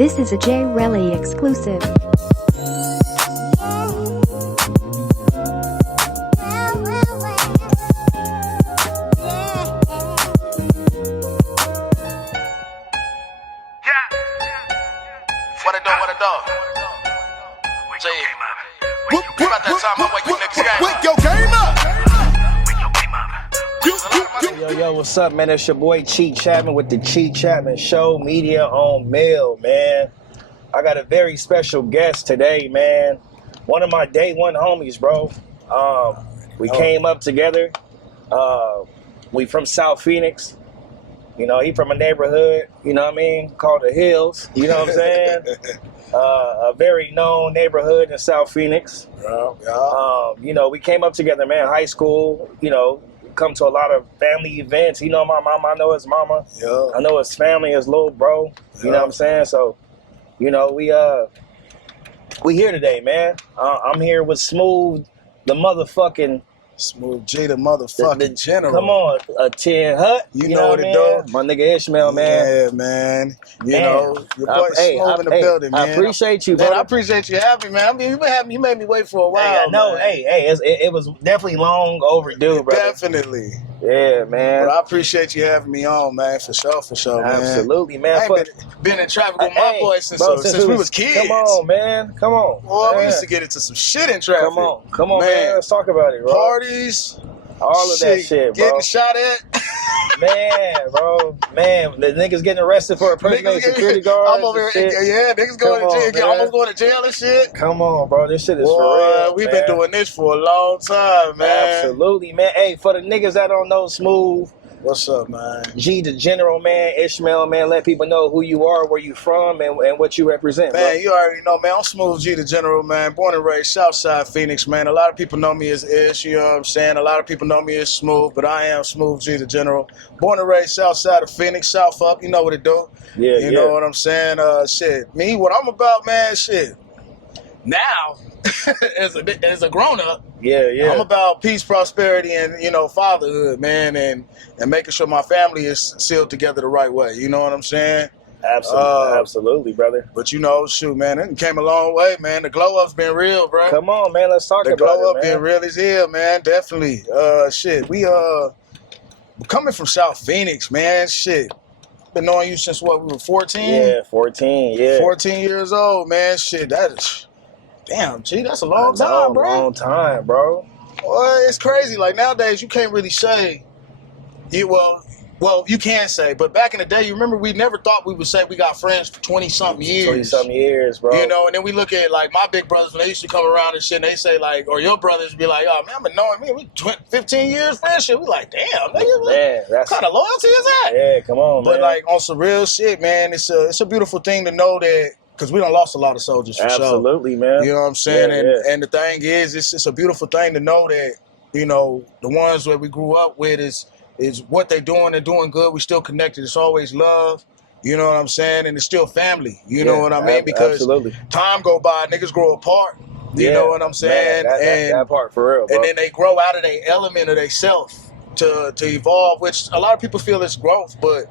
This is a J Relly exclusive. What it do, what it do? See, about that time I wake you niggas game Wake your game up! Yo, what's up, man? It's your boy Chee Chatman with the Chee Chatman Show, media on mail, man. I got a very special guest today, man. One of my day one homies, bro. We came up together. We from South Phoenix. You know, he from a neighborhood, you know what I mean, called the Hills, you know what I'm saying? A very known neighborhood in South Phoenix. You know, we came up together, man, high school, you know, come to a lot of family events. You know my mama, I know his mama. Yeah. I know his family, his little bro, you know what I'm saying? So, you know, we here today, man. I'm here with Smoove, the motherfucking Smoove G Da motherfucking General. Come on, a 10 hut. You know what it do. My nigga Ishmael, man. Yeah, man. You know, your boy Smoove in the building, man. I appreciate you, bro. Man, I appreciate you having me, man. I mean, you made me wait for a while. Hey, I know. Man. It was definitely long overdue, bro. Definitely. Yeah, man. But I appreciate you having me on, man. For sure, man. Absolutely, man. I ain't been in traffic with my boys since we was kids. Come on, man. Come on. Boy, we used to get into some shit in traffic. Come on, man. Let's talk about it, bro. Parties. All of that shit, bro. Getting shot at. Man, bro. Man, the niggas getting arrested for impersonating security guards. I'm over here. Yeah, niggas going to jail. Almost going to jail and shit. Come on, bro. This shit is for real. We've been doing this for a long time, man. Absolutely, man. Hey, for the niggas that don't know Smoove, what's up, man? G Da General, man. Ishmael, man. Let people know who you are, where you from, and what you represent, man. Bro. You already know, man. I'm Smoove G Da General, man. Born and raised Southside Phoenix, man. A lot of people know me as Ish, you know what I'm saying? A lot of people know me as Smoove, but I am Smoove G Da General. Born and raised Southside of Phoenix, South up. You know what it do. Yeah, You know what I'm saying? Shit. Me, what I'm about, man, shit. Now, as a grown-up, I'm about peace, prosperity, and, you know, fatherhood, man, and making sure my family is sealed together the right way. You know what I'm saying? Absolutely, brother. But, you know, shoot, man, it came a long way, man. The glow-up's been real, bro. Come on, man. Let's talk about it, The glow-up been real as hell, man. Definitely. Shit, we coming from South Phoenix, man. Shit. Been knowing you since, what, we were 14? Yeah, 14, yeah. 14 years old, man. Shit, that is... Damn, gee, that's a long time, bro. Long time, bro. Well, it's crazy. Like, nowadays, you can't really say... Well, you can say, but back in the day, you remember we never thought we would say we got friends for 20-something years. 20-something years, bro. You know, and then we look at, like, my big brothers, when they used to come around and shit, and they say, like, or your brothers be like, oh, man, I've been knowing me, we 15 years friendship. We like, damn, nigga, what kind of loyalty is that? Yeah, come on, man. But, like, on some real shit, man, it's a beautiful thing to know that, because we done lost a lot of soldiers for sure. Absolutely, man. You know what I'm saying? Yeah, and the thing is, it's a beautiful thing to know that, you know, the ones that we grew up with is what they're doing. They're doing good. We still connected. It's always love. You know what I'm saying? And it's still family. You know what I mean? Because time go by, niggas grow apart. You know what I'm saying? Man, that part for real, bro. And then they grow out of their element of their self to evolve, which a lot of people feel is growth, but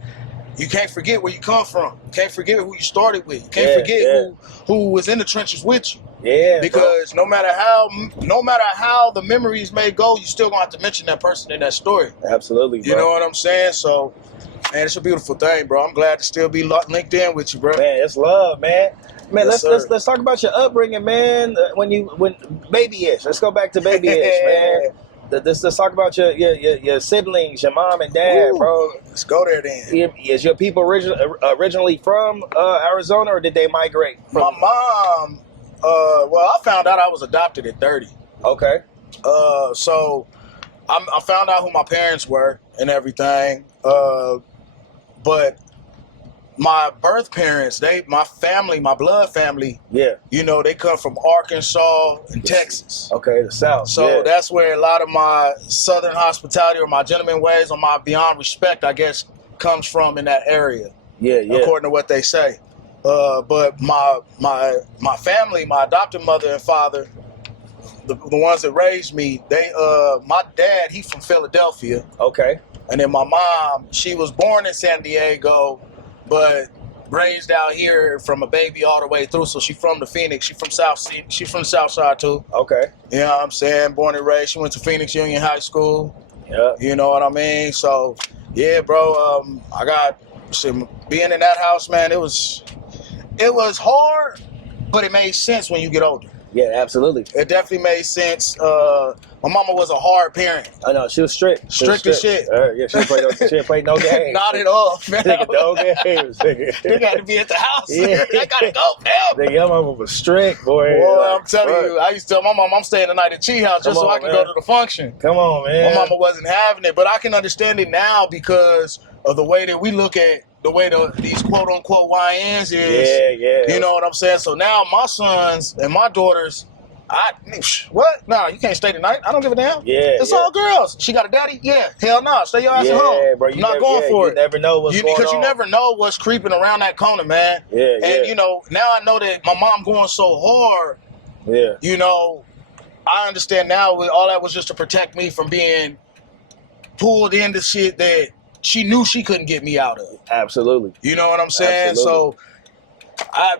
you can't forget where you come from. You can't forget who you started with. You can't forget who was in the trenches with you. Yeah, because no matter how the memories may go, you still gonna have to mention that person in that story. Absolutely, bro. You know what I'm saying? So, man, it's a beautiful thing, bro. I'm glad to still be linked in with you, bro. Man, it's love, man. Man, Yes, let's talk about your upbringing, man. When Baby-ish. Let's go back to Baby-ish, man. Let's talk about your siblings, your mom and dad, bro. Let's go there then. Is your people originally from Arizona, or did they migrate? My mom, well, I found out I was adopted at 30. Okay. So I found out who my parents were and everything. But my birth parents, my family, my blood family, you know, they come from Arkansas and Texas. Okay, the South. So that's where a lot of my Southern hospitality or my gentleman ways or my beyond respect, I guess, comes from in that area. According to what they say. But my family, my adopted mother and father, the ones that raised me, my dad, he's from Philadelphia. Okay. And then my mom, she was born in San Diego, but raised out here from a baby all the way through. So she from the Phoenix. She from She's from the South Side too. Okay. You know what I'm saying? Born and raised. She went to Phoenix Union High School. Yeah. You know what I mean? So yeah, bro. I got being in that house, man. It was hard, but it made sense when you get older. Yeah, absolutely. It definitely made sense. My mama was a hard parent. I know, she was strict. Strict as shit. Yeah, she didn't play no games. Not at all, man. No games. They got to be at the house. Yeah. They got to go, man. Your mama was strict, boy. Boy, I'm telling you, I used to tell my mom I'm staying the night at Chee house just so I can go to the function. Come on, man. My mama wasn't having it, but I can understand it now because of the way that we look at the way these quote-unquote YNs is. Yeah. You know what I'm saying? So now my sons and my daughters, what? No, you can't stay tonight. I don't give a damn. Yeah. It's all girls. She got a daddy? Yeah. Hell no. Stay your ass at home. Yeah, bro. I'm not going for it. You never know what's going on. Because you never know what's creeping around that corner, man. Yeah. And, you know, now I know that my mom going so hard. Yeah. You know, I understand now all that was just to protect me from being pulled into shit that she knew she couldn't get me out of. Absolutely. You know what I'm saying? Absolutely.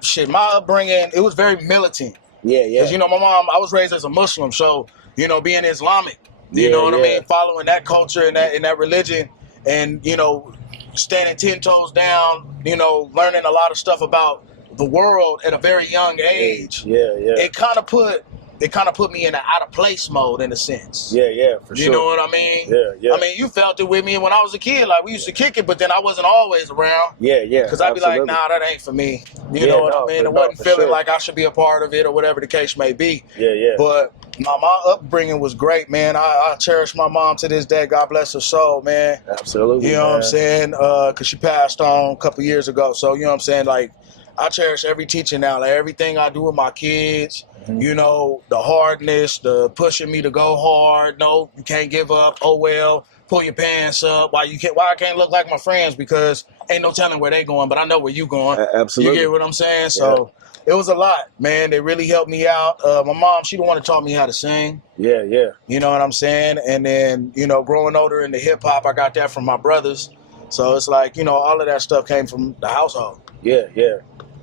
So, my upbringing, it was very militant. Yeah. Because, you know, my mom, I was raised as a Muslim, so, you know, being Islamic, you know what I mean? Following that culture and that religion and, you know, standing 10 toes down, you know, learning a lot of stuff about the world at a very young age. Yeah. It kind of put me in an out of place mode in a sense. Yeah, for sure. You know what I mean? Yeah. I mean, you felt it with me when I was a kid. Like, we used to kick it, but then I wasn't always around. Yeah. Because I'd be like, nah, that ain't for me. You know what I mean? I wasn't feeling like I should be a part of it or whatever the case may be. Yeah. But my upbringing was great, man. I cherish my mom to this day. God bless her soul, man. Absolutely. You know what I'm saying? Because she passed on a couple years ago. So, you know what I'm saying? Like, I cherish every teaching now. Like, everything I do with my kids. You know, the hardness, the pushing me to go hard. No, you can't give up. Oh, well, pull your pants up. Why I can't look like my friends? Because ain't no telling where they going, but I know where you going. Absolutely. You get what I'm saying? So it was a lot, man. They really helped me out. My mom, she the one that taught me how to sing. Yeah. You know what I'm saying? And then, you know, growing older into hip hop, I got that from my brothers. So it's like, you know, all of that stuff came from the household. Yeah.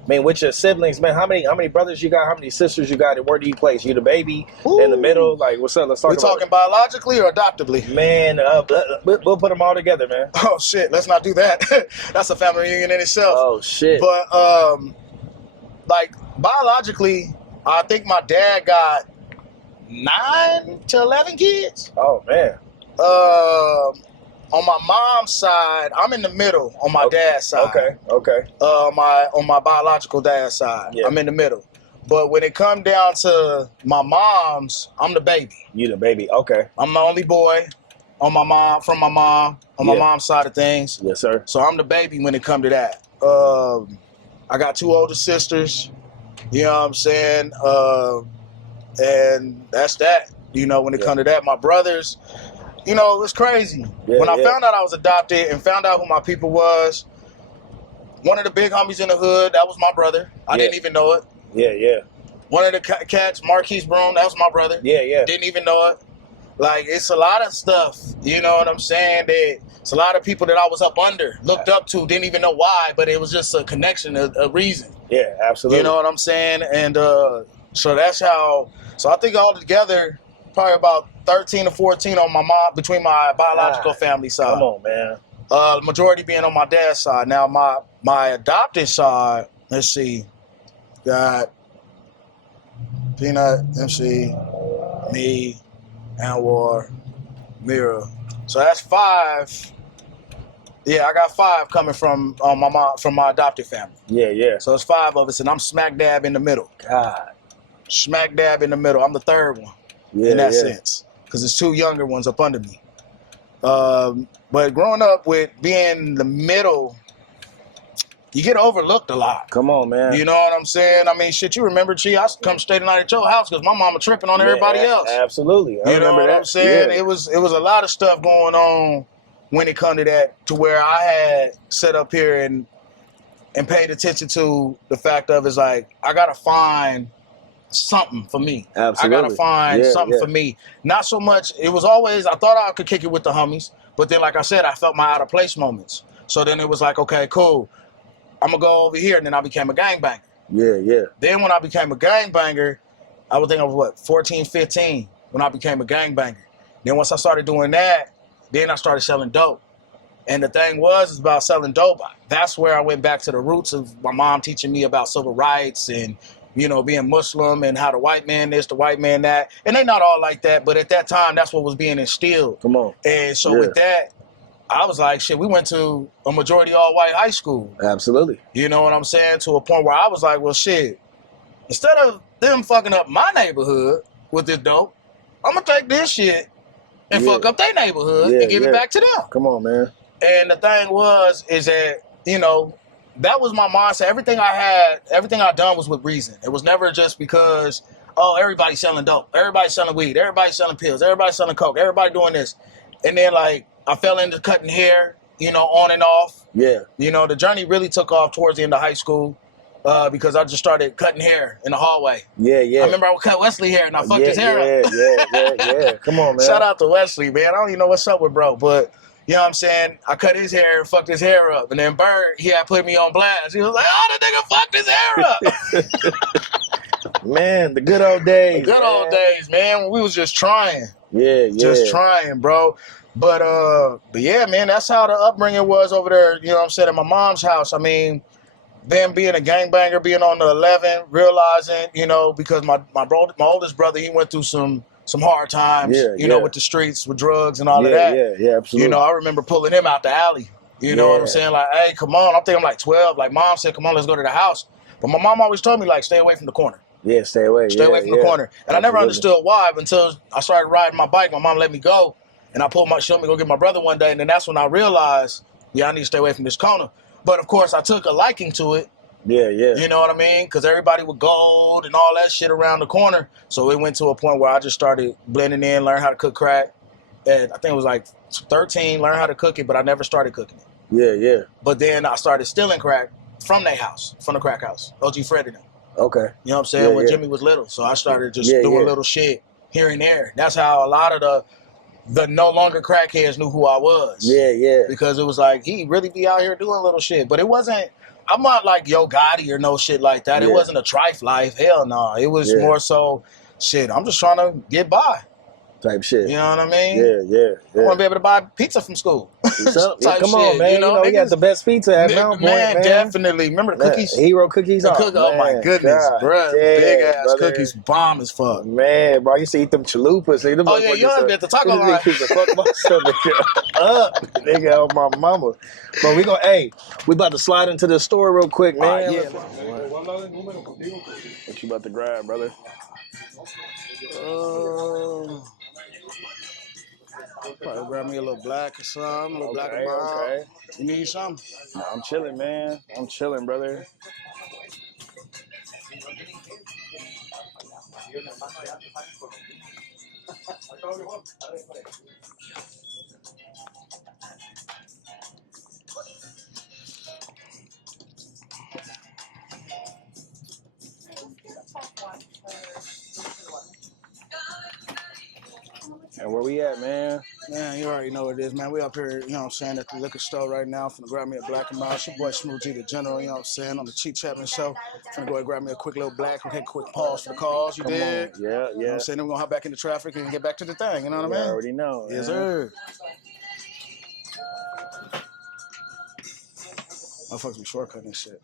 Man, with your siblings, man, how many brothers you got? How many sisters you got? And where do you place? You the baby in the middle? Like, what's up? Let's talk. We talking biologically or adoptively? Man, we'll put them all together, man. Oh shit, let's not do that. That's a family reunion in itself. Oh shit. But like biologically, I think my dad got 9 to 11 kids. Oh man. On my mom's side, I'm in the middle on my dad's side. Okay. On my biological dad's side, I'm in the middle. But when it come down to my mom's, I'm the baby. You the baby, okay. I'm the only boy on my mom, from my mom, on my mom's side of things. Yes, sir. So I'm the baby when it come to that. I got 2 older sisters, you know what I'm saying? And that's that. You know, when it come to that, my brothers, you know, it's crazy. When I found out I was adopted and found out who my people was, one of the big homies in the hood, that was my brother. I didn't even know it. Yeah. One of the cats, Marquise Broom, that was my brother. Yeah. Didn't even know it. Like, it's a lot of stuff, you know what I'm saying? It's a lot of people that I was up under, looked up to, didn't even know why, but it was just a connection, a reason. Yeah, absolutely. You know what I'm saying? And so that's how, so I think altogether, probably about 13 to 14 on my mom, between my biological family side. Come on, man. The majority being on my dad's side. Now, my adopted side, let's see, got Peanut, MC, me, Anwar, Mira. So that's 5. Yeah, I got 5 coming from my mom, from my adopted family. Yeah. So it's 5 of us, and I'm smack dab in the middle. God. Smack dab in the middle. I'm the third one in that sense, because there's 2 younger ones up under me. But growing up with being the middle, you get overlooked a lot. Come on, man. You know what I'm saying? I mean, shit, you remember, Chee, I come stay the night at your house because my mama tripping on everybody else. Absolutely. You know what I'm saying? Yeah. It was a lot of stuff going on when it come to that, to where I had set up here and paid attention to the fact of, is like, I got to find something for me. Absolutely. I got to find something for me. Not so much, it was always, I thought I could kick it with the homies, but then, like I said, I felt my out of place moments. So then it was like, okay, cool. I'm gonna go over here, and then I became a gangbanger. Yeah. Then when I became a gangbanger, I would think I was what, 14, 15 when I became a gangbanger. Then once I started doing that, then I started selling dope. And the thing was about selling dope. That's where I went back to the roots of my mom teaching me about civil rights and, you know, being Muslim and how the white man this, the white man that. And they not all like that, but at that time, that's what was being instilled. Come on. And so with that, I was like, shit, we went to a majority all-white high school. Absolutely. You know what I'm saying? To a point where I was like, well, shit, instead of them fucking up my neighborhood with this dope, I'm going to take this shit and fuck up their neighborhood and give it back to them. Come on, man. And the thing is that, you know, that was my mindset. Everything I done was with reason. It was never just because, oh, everybody's selling dope. Everybody's selling weed. Everybody's selling pills. Everybody's selling coke. Everybody doing this. And then, like, I fell into cutting hair, you know, on and off. Yeah. You know, the journey really took off towards the end of high school because I just started cutting hair in the hallway. Yeah. I remember I would cut Wesley hair and I fucked his hair up. Yeah. Come on, man. Shout out to Wesley, man. I don't even know what's up with bro, but you know what I'm saying? I cut his hair and fucked his hair up. And then Bird, he had put me on blast. He was like, oh, the nigga fucked his hair up. Man, the good old days. The good old days, man, when we was just trying. Yeah. Just trying, bro. But yeah, man, that's how the upbringing was over there, you know what I'm saying, at my mom's house. I mean, them being a gangbanger, being on the 11, realizing, you know, because my oldest brother, he went through some hard times, you know, with the streets, with drugs and all of that. Yeah, absolutely. You know, I remember pulling him out the alley. You know what I'm saying? Like, hey, come on. I'm thinking I'm like 12. Like, mom said, come on, let's go to the house. But my mom always told me, like, stay away from the corner. Yeah, stay away. Stay away from the corner. And I never understood why until I started riding my bike. My mom let me go. And I she let me go get my brother one day. And then that's when I realized, I need to stay away from this corner. But, of course, I took a liking to it. Yeah. You know what I mean? Because everybody with gold and all that shit around the corner. So it went to a point where I just started blending in, learn how to cook crack. And I think it was like 13, learn how to cook it, but I never started cooking it. Yeah. But then I started stealing crack from their house, from the crack house. OG Fred and them. Okay. You know what I'm saying? When Jimmy was little. So I started just doing little shit here and there. That's how a lot of the no longer crackheads knew who I was. Yeah. Because it was like, he really be out here doing little shit. But it wasn't, I'm not like Yo Gotti or no shit like that. It wasn't a trife life. Hell no. It was more so, shit, I'm just trying to get by. Type shit. You know what I mean? Yeah. I want to be able to buy pizza from school. Come on, man. You know, he got the best pizza at Mount Point, man. Definitely. Remember the cookies? Hero cookies? Oh, my goodness, bro. Big-ass cookies. Bomb as fuck. Man, bro, I used to eat them chalupas. Oh, yeah, you don't get the taco line. Fuck my stomach up, nigga, on my mama. But we about to slide into the store real quick, man. What you about to grab, brother? Probably grab me a little black or something, a little black and brown. Okay. You need something? No, I'm chilling, man. I'm chilling, brother. And where we at, man? Man, you already know what it is, man. We up here, you know what I'm saying, at the liquor store right now. Finna grab me a black and mild. It's your boy Smoove G Da General, you know what I'm saying, on the Chee Chatman Show. Finna go ahead and grab me a quick little black. We'll take a quick pause for the calls. You did? Yeah. You know what I'm saying? Then we're gonna hop back into traffic and get back to the thing, you know what I mean? I already know. Yes, sir. Motherfuckers be shortcutting this shit.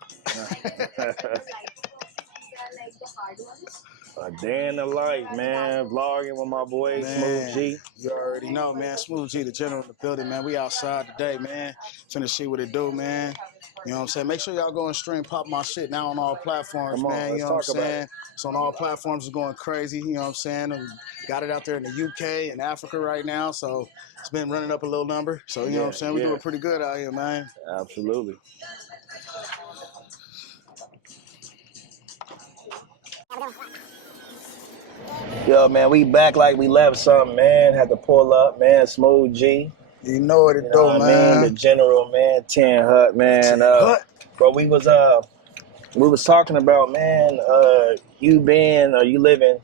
A day in the life, man. Vlogging with my boy, Smoove G. You already know, man. Smoove G Da General in the building, man. We outside today, man. Finna see what it do, man. You know what I'm saying? Make sure y'all go and stream Pop My Shit now on all platforms, man. You know what I'm saying? It's on all platforms. It's going crazy. You know what I'm saying? And got it out there in the UK and Africa right now. So it's been running up a little number. So, you know what I'm saying? We doing pretty good out here, man. Absolutely. Yo, man, we back like we left something, man. Had to pull up, man. Smoove G. You know what it do, man. I mean, the General, man. Tin Hut, man. Bro, we was talking about, man, you living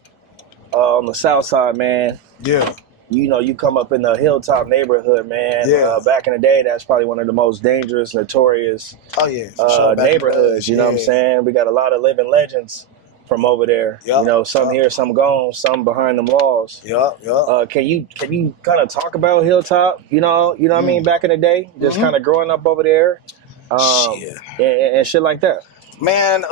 on the South Side, man. Yeah. you come up in the Hilltop neighborhood, man. Yeah. Back in the day, that's probably one of the most dangerous, notorious Oh yeah, for sure. Back in the neighborhoods. day, You know what I'm yeah. saying? We got a lot of living legends from over there. Yup, You know, some yup. here, some gone, some behind them walls. Yup. Can you kind of talk about Hilltop? You know what I mean? Back in the day, just kind of growing up over there, Shit. and shit like that. Man,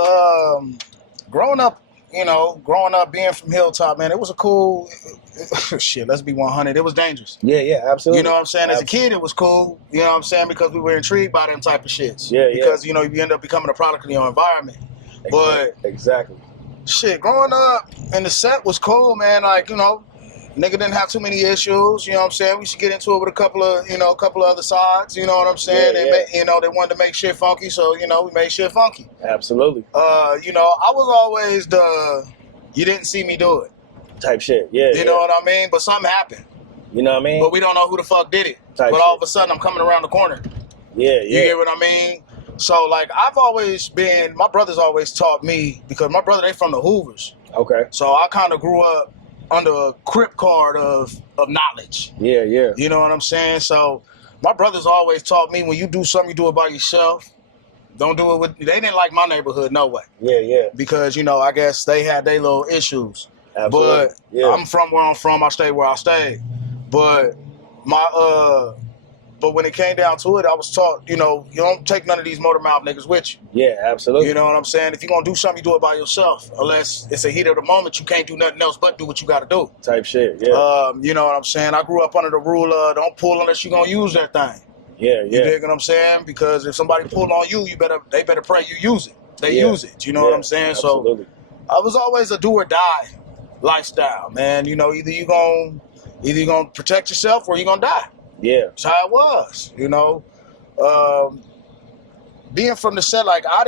growing up being from Hilltop, man, it was a cool shit. Let's be 100. It was dangerous. Yeah, absolutely. You know what I'm saying? As a kid, it was cool. You know what I'm saying? Because we were intrigued by them type of shits. Yeah. Because you end up becoming a product of your environment. But Exactly. shit, growing up in the set was cool, man. Like, nigga didn't have too many issues. You know what I'm saying? We should get into it with a couple of other sides. You know what I'm saying? They wanted to make shit funky, so we made shit funky. Absolutely. I was always the you didn't see me do it Type shit. Yeah. You know what I mean? But something happened. You know what I mean? But we don't know who the fuck did it. Type but all shit. of a sudden, I'm coming around the corner. Yeah. You get what I mean? So, like, I've always been, my brothers always taught me, because my brother, they from the Hoovers. Okay. So I kind of grew up under a crip card of knowledge. Yeah. You know what I'm saying? So my brothers always taught me, when you do something, you do it by yourself. Don't do it with, they didn't like my neighborhood, no way. Yeah. Because, I guess they had their little issues. Absolutely. But I'm from where I'm from. I stayed where I stayed. But but when it came down to it, I was taught, you don't take none of these motor mouth niggas with you. Yeah, absolutely. You know what I'm saying? If you're going to do something, you do it by yourself. Unless it's a heat of the moment, you can't do nothing else but do what you got to do. Type shit, yeah. You know what I'm saying? I grew up under the rule of don't pull unless you're going to use that thing. Yeah. You dig what I'm saying? Because if somebody pull on you, they better pray you use it. They use it. You know what I'm saying? Absolutely. So I was always a do or die lifestyle, man. Either you're gonna protect yourself or you're gonna die. Yeah. That's how it was, being from the set, like I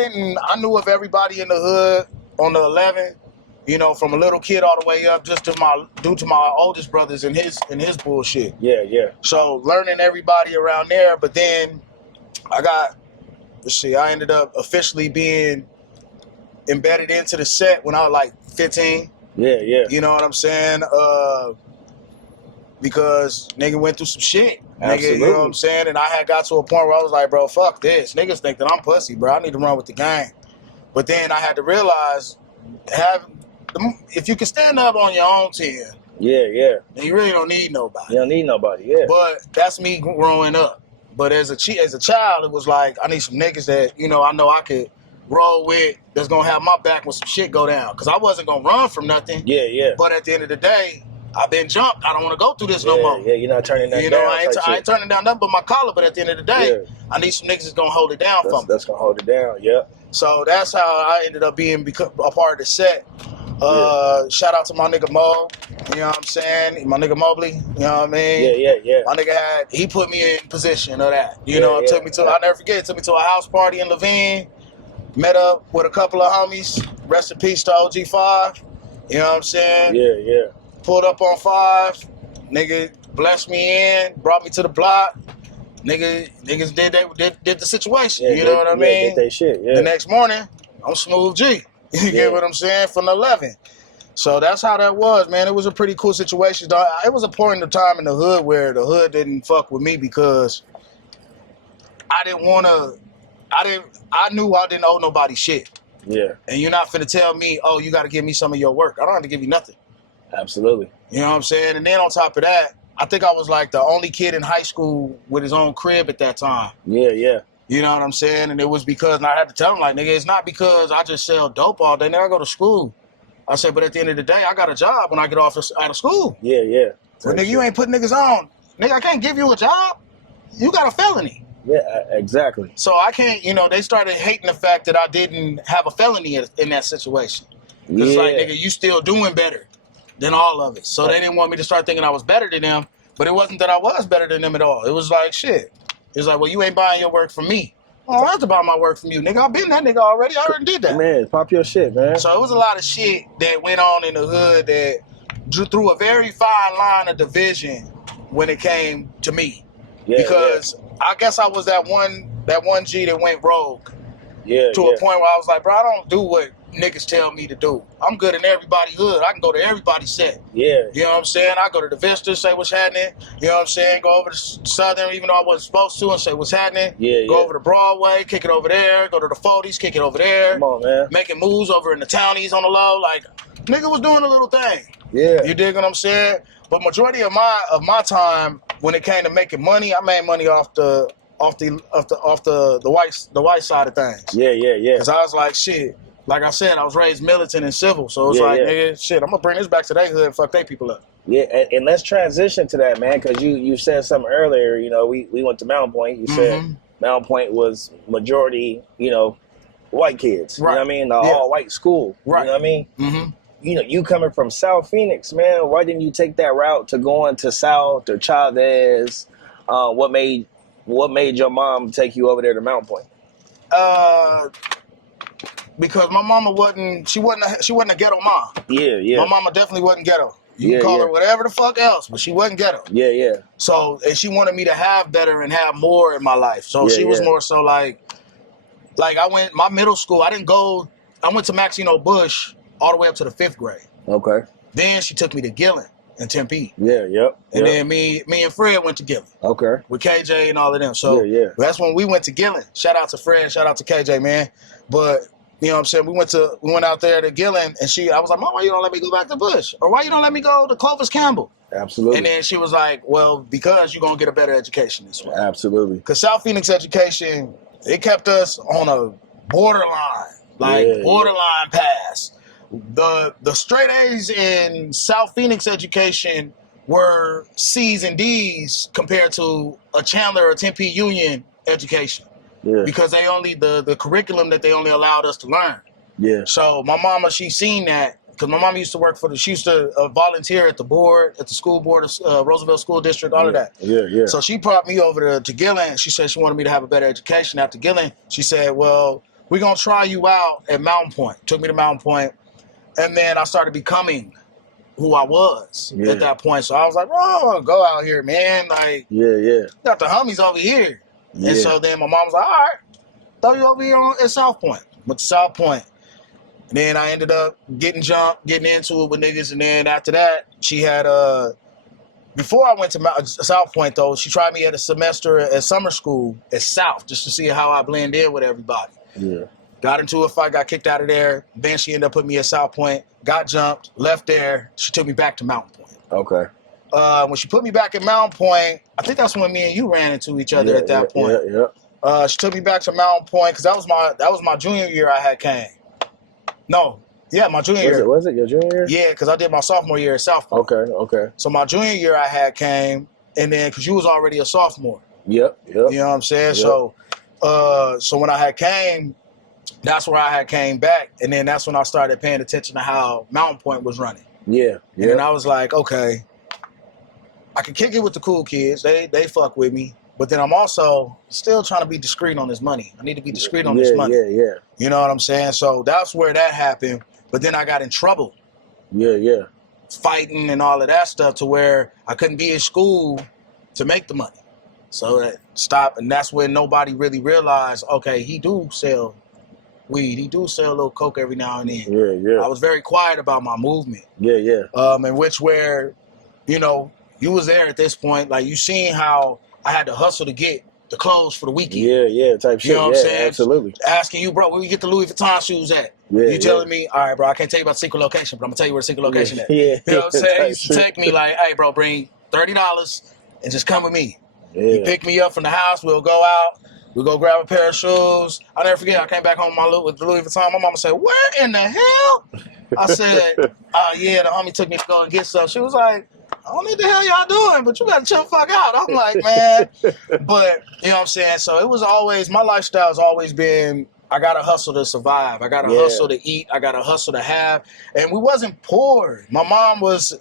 knew of everybody in the hood on the 11, from a little kid all the way up, just due to my oldest brothers and his bullshit. Yeah. So learning everybody around there, but then I ended up officially being embedded into the set when I was like 15. Yeah. You know what I'm saying? Because nigga went through some shit. Absolutely. Nigga, you know what I'm saying? And I had got to a point where I was like, bro, fuck this. Niggas think that I'm pussy, bro. I need to run with the gang. But then I had to realize, if you can stand up on your own 10, yeah, then you really don't need nobody. You don't need nobody, yeah. But that's me growing up. But as a child, it was like, I need some niggas that, I know I could roll with, that's going to have my back when some shit go down. Because I wasn't going to run from nothing. Yeah. But at the end of the day, I've been jumped. I don't want to go through this no more. Yeah, you're not turning that down. I ain't turning down nothing but my collar, but at the end of the day, I need some niggas that's going to hold it down for me. That's going to hold it down, yeah. So that's how I ended up being a part of the set. Shout out to my nigga Mo, you know what I'm saying? My nigga Mobley, you know what I mean? Yeah. My nigga he put me in position of that. Took me to, I'll never forget, took me to a house party in Levine, met up with a couple of homies, rest in peace to OG5, you know what I'm saying? Yeah. Pulled up on 5, nigga blessed me in, brought me to the block. Niggas did the situation, you know what I mean? Did they shit, yeah. The next morning, I'm Smoove G. You get what I'm saying? From the 11. So that's how that was, man. It was a pretty cool situation. It was a point in time in the hood where the hood didn't fuck with me because I knew I didn't owe nobody shit. Yeah. And you're not finna tell me, oh, you gotta give me some of your work. I don't have to give you nothing. Absolutely. You know what I'm saying? And then on top of that, I think I was like the only kid in high school with his own crib at that time. Yeah. You know what I'm saying? And it was because, and I had to tell him, like, nigga, it's not because I just sell dope all day. Nigga, I go to school. I said, but at the end of the day, I got a job when I get out of school. Yeah. But nigga, you ain't putting niggas on. Nigga, I can't give you a job. You got a felony. Yeah, exactly. So I can't, they started hating the fact that I didn't have a felony in that situation. Because it's like, nigga, you still doing better than all of it. So they didn't want me to start thinking I was better than them. But it wasn't that I was better than them at all. It was like, shit. It's like, well, you ain't buying your work from me. I don't have to buy my work from you, nigga. I've been that nigga already. I already did that. Man, pop your shit, man. So it was a lot of shit that went on in the hood that drew through a very fine line of division when it came to me. Because I guess I was that one G that went rogue. To a point where I was like, bro, I don't do what niggas tell me to do. I'm good in everybody's hood. I can go to everybody's set. Yeah. You know what I'm saying? I go to the Vista, say what's happening. You know what I'm saying? Go over to Southern, even though I wasn't supposed to, and say what's happening. Yeah, Go over to Broadway, kick it over there. Go to the 40s, kick it over there. Come on, man. Making moves over in the townies on the low. Like, nigga was doing a little thing. Yeah. You dig what I'm saying? But majority of my time, when it came to making money, I made money off the white side of things. Yeah. Cause I was like, shit. Like I said, I was raised militant and civil, so it's nigga, shit. I'm gonna bring this back to their hood and fuck they people up. Yeah, and let's transition to that, man, because you said something earlier. You know, we went to Mountain Point. You said Mountain Point was majority, you know, white kids. Right. You know what I mean? The all-white school. Right. You know what I mean? You know, you coming from South Phoenix, man. Why didn't you take that route to going to South or Chavez? What made your mom take you over there to Mountain Point? Because my mama wasn't a ghetto mom. Yeah. My mama definitely wasn't ghetto. You can call her whatever the fuck else, but she wasn't ghetto. Yeah. So, and she wanted me to have better and have more in my life. So she was more so like my middle school, I went to Maxine Bush all the way up to the 5th grade. Okay. Then she took me to Gillen in Tempe. Yeah. And then me and Fred went to Gillen. Okay. With KJ and all of them. So that's when we went to Gillen. Shout out to Fred, shout out to KJ, man. But you know what I'm saying? We went out there to Gillen, and I was like, Mom, why you don't let me go back to Bush? Or why you don't let me go to Clovis Campbell? Absolutely. And then she was like, well, because you're going to get a better education this way. Absolutely. Because South Phoenix education, it kept us on a borderline, borderline pass. The straight A's in South Phoenix education were C's and D's compared to a Chandler or Tempe Union education. Yeah. Because the curriculum that they only allowed us to learn. Yeah. So my mama, she seen that, because my mama used to work she used to volunteer at the school board of Roosevelt School District, all of that. Yeah. So she brought me over to Gillen. She said she wanted me to have a better education. After Gillen, she said, well, we're going to try you out at Mountain Point. Took me to Mountain Point. And then I started becoming who I was at that point. So I was like, oh, go out here, man. Like, got the homies over here. Yeah. And so then my mom was like, all right, throw you over here at South Point. Went to South Point. And then I ended up getting into it with niggas. And then after that, she had, before I went to South Point, though, she tried me at a semester at summer school at South, just to see how I blend in with everybody. Yeah. Got into a fight, got kicked out of there. Then she ended up putting me at South Point, got jumped, left there. She took me back to Mountain Point. Okay. When she put me back at Mountain Point, I think that's when me and you ran into each other at that point. Yeah. She took me back to Mountain Point because that was my junior year I had came. No. Yeah, my junior year. Was it your junior year? Yeah, because I did my sophomore year at South Point. Okay. So my junior year I had came, and then because you was already a sophomore. Yep. You know what I'm saying? Yep. So when I had came, that's where I had came back, and then that's when I started paying attention to how Mountain Point was running. Yeah. And then I was like, okay, I can kick it with the cool kids. They fuck with me. But then I'm also still trying to be discreet on this money. I need to be discreet on this money. Yeah. You know what I'm saying? So that's where that happened. But then I got in trouble. Yeah. Fighting and all of that stuff to where I couldn't be in school to make the money. So that stopped, and that's when nobody really realized, okay, he do sell weed. He do sell a little coke every now and then. Yeah. I was very quiet about my movement. Yeah. In which where, you know, you was there at this point, like you seen how I had to hustle to get the clothes for the weekend. Yeah, type shit. You know what I'm saying? Absolutely. Asking you, bro, where you get the Louis Vuitton shoes at? You telling me, all right, bro, I can't tell you about the secret location, but I'm gonna tell you where the secret location at. You know what I'm saying? He used to take me like, hey, bro, bring $30 and just come with me. You pick me up from the house, we'll go out, we'll go grab a pair of shoes. I'll never forget, I came back home with the Louis Vuitton. My mama said, where in the hell? I said, yeah, the homie took me to go and get some. She was like, I don't know what the hell y'all doing, but you gotta chill the fuck out. I'm like, man. But, you know what I'm saying? So it was always, my lifestyle has always been, I gotta hustle to survive. I gotta hustle to eat. I gotta hustle to have. And we wasn't poor. My mom was,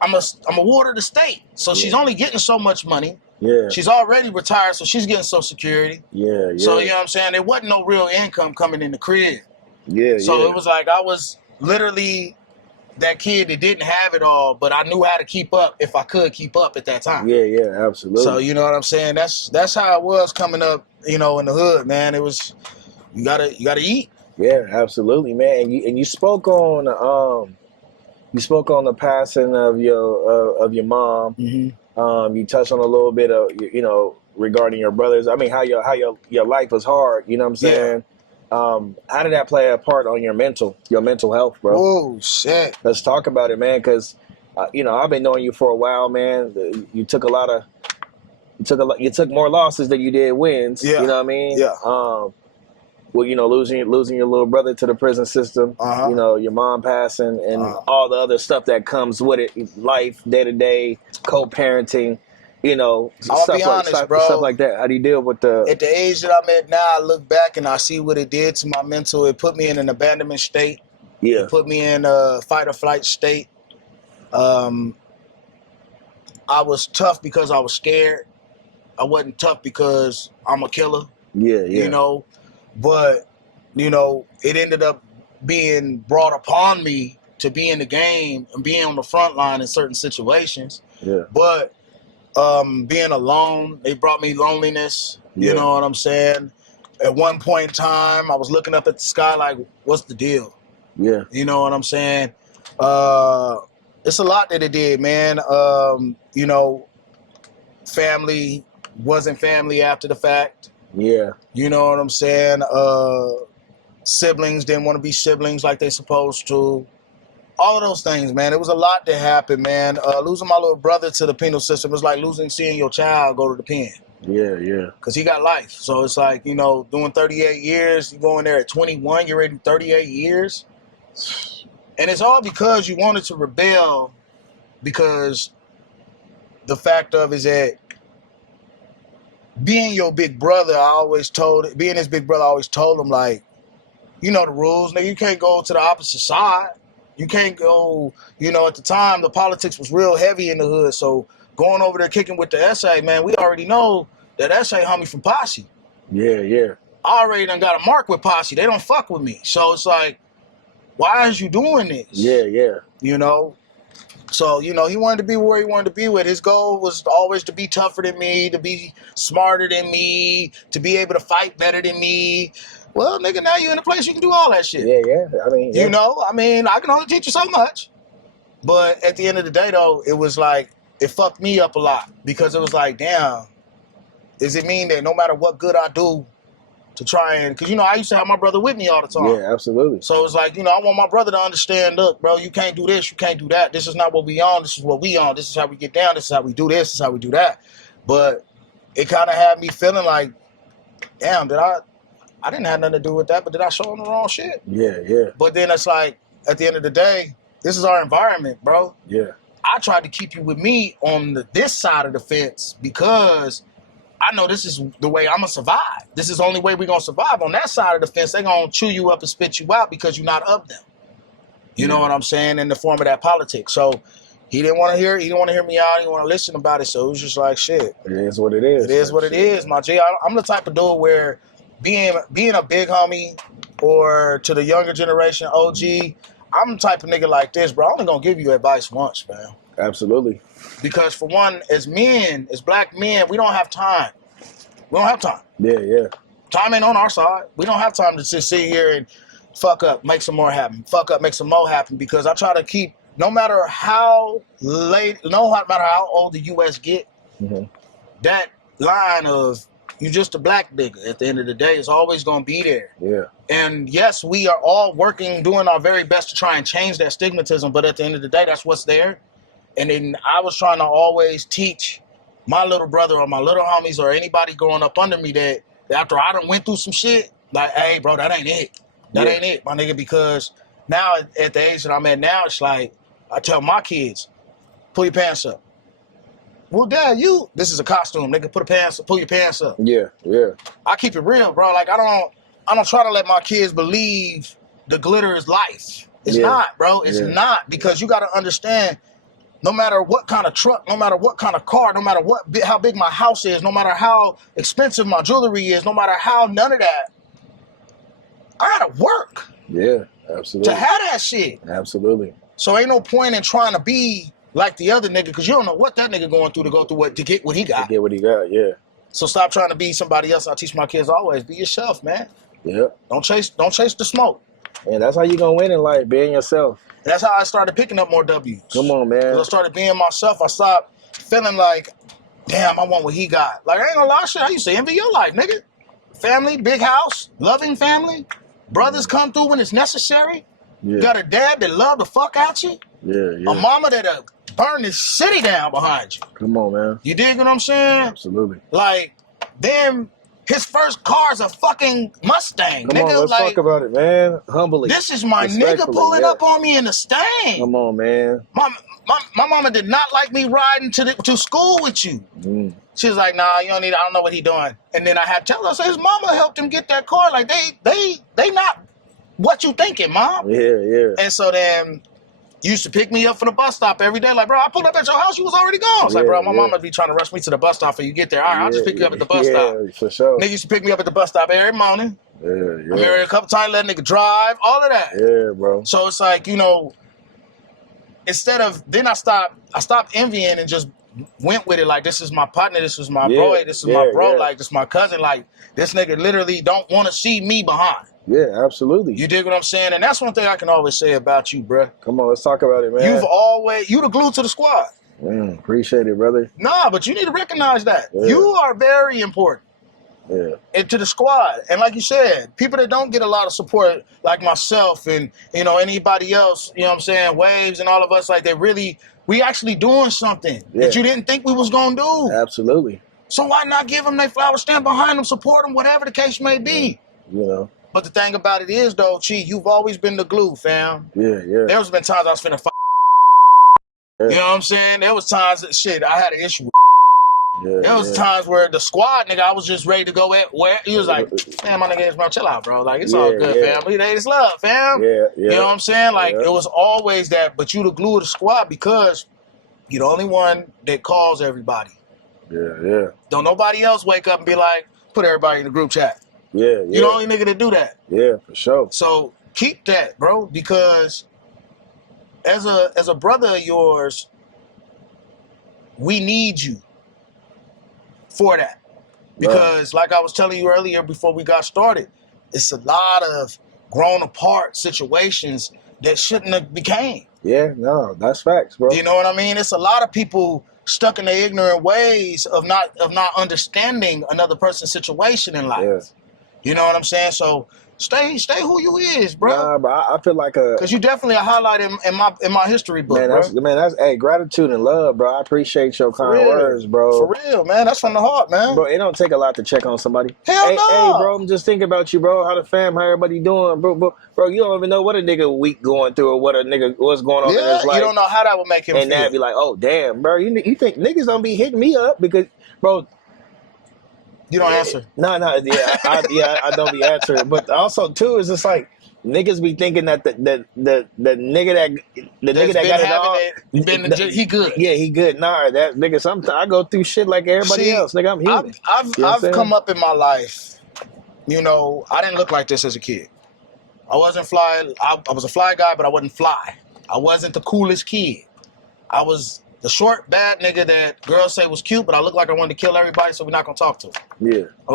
I'm a ward of the state. So she's only getting so much money. Yeah. She's already retired, so she's getting Social Security. Yeah. So, you know what I'm saying? There wasn't no real income coming in the crib. So it was like I was literally that kid that didn't have it all, but I knew how to keep up if I could keep up at that time. Yeah, absolutely. So you know what I'm saying? That's how it was coming up, you know, in the hood, man. It was you gotta eat. Yeah, absolutely, man. And you spoke on the passing of your mom. You touched on a little bit of regarding your brothers. I mean, how your life was hard. You know what I'm Yeah. saying? How did that play a part on your mental health, bro? Oh shit. Let's talk about it, man. Because I've been knowing you for a while, man. You took more losses than you did wins. Yeah. You know what I mean? Yeah. Well, losing your little brother to the prison system, your mom passing, and all the other stuff that comes with it, life, day-to-day, co-parenting, be honest, bro. stuff like that. How do you deal with the... At the age that I'm at now, I look back and I see what it did to my mental. It put me in an abandonment state. Yeah. It put me in a fight or flight state. I was tough because I was scared. I wasn't tough because I'm a killer. Yeah. But, it ended up being brought upon me to be in the game and being on the front line in certain situations. Yeah. But being alone, it brought me loneliness. Yeah. You know what I'm saying? At one point in time, I was looking up at the sky like, what's the deal? Yeah. You know what I'm saying? It's a lot that it did, man. Family wasn't family after the fact. Yeah. You know what I'm saying? Siblings didn't want to be siblings like they supposed to. All of those things, man. It was a lot that happened, man. Losing my little brother to the penal system was like seeing your child go to the pen. Yeah. Because he got life. So it's like, doing 38 years, you go in there at 21, you're ready to do 38 years. And it's all because you wanted to rebel, because the fact of is that being his big brother, I always told him, like, you know the rules, nigga. You can't go to the opposite side. You can't go, at the time, the politics was real heavy in the hood. So going over there kicking with the SA, man, we already know that SA homie from Posse. Yeah. I already done got a mark with Posse. They don't fuck with me. So it's like, why is you doing this? Yeah. So, he wanted to be where he wanted to be with. His goal was always to be tougher than me, to be smarter than me, to be able to fight better than me. Well, nigga, now you're in a place you can do all that shit. Yeah. I mean, I can only teach you so much. But at the end of the day, though, it was like, it fucked me up a lot. Because it was like, damn, does it mean that no matter what good I do to try and... Because, I used to have my brother with me all the time. Yeah, absolutely. So it's like, I want my brother to understand, look, bro, you can't do this, you can't do that. This is not what we on, this is what we on. This is how we get down, this is how we do this is how we do that. But it kind of had me feeling like, damn, I didn't have nothing to do with that, but did I show him the wrong shit? Yeah. But then it's like, at the end of the day, this is our environment, bro. Yeah. I tried to keep you with me on this side of the fence because I know this is the way I'm going to survive. This is the only way we're going to survive. On that side of the fence, they're going to chew you up and spit you out because you're not of them. You know what I'm saying? In the form of that politics. So he didn't want to hear me out. He didn't want to listen about it. So it was just like, shit. It is what it is. It is what it is, my G. I'm the type of dude where being a big homie or to the younger generation OG, I'm the type of nigga like this, bro. I'm only going to give you advice once, man. Absolutely. Because for one, as men, as black men, we don't have time. We don't have time. Yeah. Time ain't on our side. We don't have time to just sit here and fuck up, make some more happen. Fuck up, make some more happen. Because I try to keep, no matter how old the U.S. get, that line of you just a black nigga at the end of the day is always going to be there. Yeah. And yes, we are all working, doing our very best to try and change that stigmatism. But at the end of the day, that's what's there. And then I was trying to always teach my little brother or my little homies or anybody growing up under me that after I done went through some shit, like, hey, bro, that ain't it. That ain't it, my nigga, because now at the age that I'm at now, it's like, I tell my kids, pull your pants up. Well, Dad, this is a costume, nigga, pull your pants up. Yeah. I keep it real, bro. Like, I don't try to let my kids believe the glitter is life. It's not, bro. It's not, because you got to understand, no matter what kind of truck, no matter what kind of car, no matter how big my house is, no matter how expensive my jewelry is, no matter how none of that, I gotta work. Yeah, absolutely. To have that shit. Absolutely. So ain't no point in trying to be like the other nigga, because you don't know what that nigga going through to get what he got. To get what he got, yeah. So stop trying to be somebody else. I teach my kids always, be yourself, man. Yeah. Don't chase the smoke. And that's how you gonna win in life, being yourself. And that's how I started picking up more W's. Come on, man. Because I started being myself. I stopped feeling like, damn, I want what he got. Like, I ain't gonna lie, shit, I used to envy your life, nigga. Family, big house, loving family. Brothers come through when it's necessary. Yeah. You got a dad that love the fuck out you. Yeah. A mama that'll burn this city down behind you. Come on, man. You dig what I'm saying? Absolutely. Like, then his first car's a fucking Mustang. Come nigga, on, let's talk about it, man. Humbly. This is my nigga pulling up on me in the Stang. Come on, man. My mama did not like me riding to school with you. She was like, nah, you don't need, I don't know what he doing. And then I had to tell her, so his mama helped him get that car. Like, they not what you thinking, mom. Yeah. And so then, you used to pick me up from the bus stop every day. Like, bro, I pulled up at your house, you was already gone. I was like, bro, my mama be trying to rush me to the bus stop for you get there. All right, I'll just pick you up at the bus stop. Yeah, for sure. Nigga used to pick me up at the bus stop every morning. Yeah. I'm married a couple times, let nigga drive, all of that. Yeah, bro. So it's like, you know, instead of, then I stopped envying and just went with it. Like, this is my partner, this is my boy, this is my bro, like, this is my cousin. Like, this nigga literally don't want to see me behind. Yeah, absolutely. You dig what I'm saying? And that's one thing I can always say about you, bruh. Come on, let's talk about it, man. You the glue to the squad. Appreciate it, brother. Nah, but you need to recognize that. Yeah. You are very important. Yeah. And to the squad. And like you said, people that don't get a lot of support, like myself and, you know, anybody else, you know what I'm saying, Waves and all of us, like we actually doing something that you didn't think we was going to do. Absolutely. So why not give them their flower, stand behind them, support them, whatever the case may be. You know. But the thing about it is, though, Chee, you've always been the glue, fam. Yeah. There's been times I was finna You know what I'm saying? There was times that, shit, I had an issue with There was times where the squad, nigga, I was just ready to go at where he was like, man, my nigga, bro, chill out, bro. Like, it's all good, fam. It's love, fam. You know what I'm saying? Like, it was always that, but you the glue of the squad because you're the only one that calls everybody. Yeah. Don't nobody else wake up and be like, put everybody in the group chat. Yeah. You're the only nigga to do that. Yeah, for sure. So keep that, bro, because as a brother of yours, we need you for that. Because like I was telling you earlier before we got started, it's a lot of grown apart situations that shouldn't have became. Yeah, no, that's facts, bro. You know what I mean? It's a lot of people stuck in their ignorant ways of not understanding another person's situation in life. Yeah. You know what I'm saying? So stay who you is, bro. Nah, but I feel like because you definitely a highlight in my history book, that's hey, gratitude and love, bro. I appreciate your kind words, bro. For real, man. That's from the heart, man. Bro, it don't take a lot to check on somebody. Hell no. Hey, bro, I'm just thinking about you, bro. How the fam, how everybody doing, bro? You don't even know what a nigga week going through or what's going on in his life. You don't know how that would make him feel. And that'd be like, oh damn, bro. You think niggas don't be hitting me up because, bro. You don't answer. No, I don't be answering. But also too, is just like niggas be thinking that the nigga that got it all, he good. Yeah, he good. Nah, that nigga. Sometimes I go through shit like everybody else. Nigga, I'm human. I've come up in my life. You know, I didn't look like this as a kid. I wasn't fly. I was a fly guy, but I wasn't fly. I wasn't the coolest kid. I was the short, bad nigga that girls say was cute, but I looked like I wanted to kill everybody, so we're not gonna talk to him. Yeah. I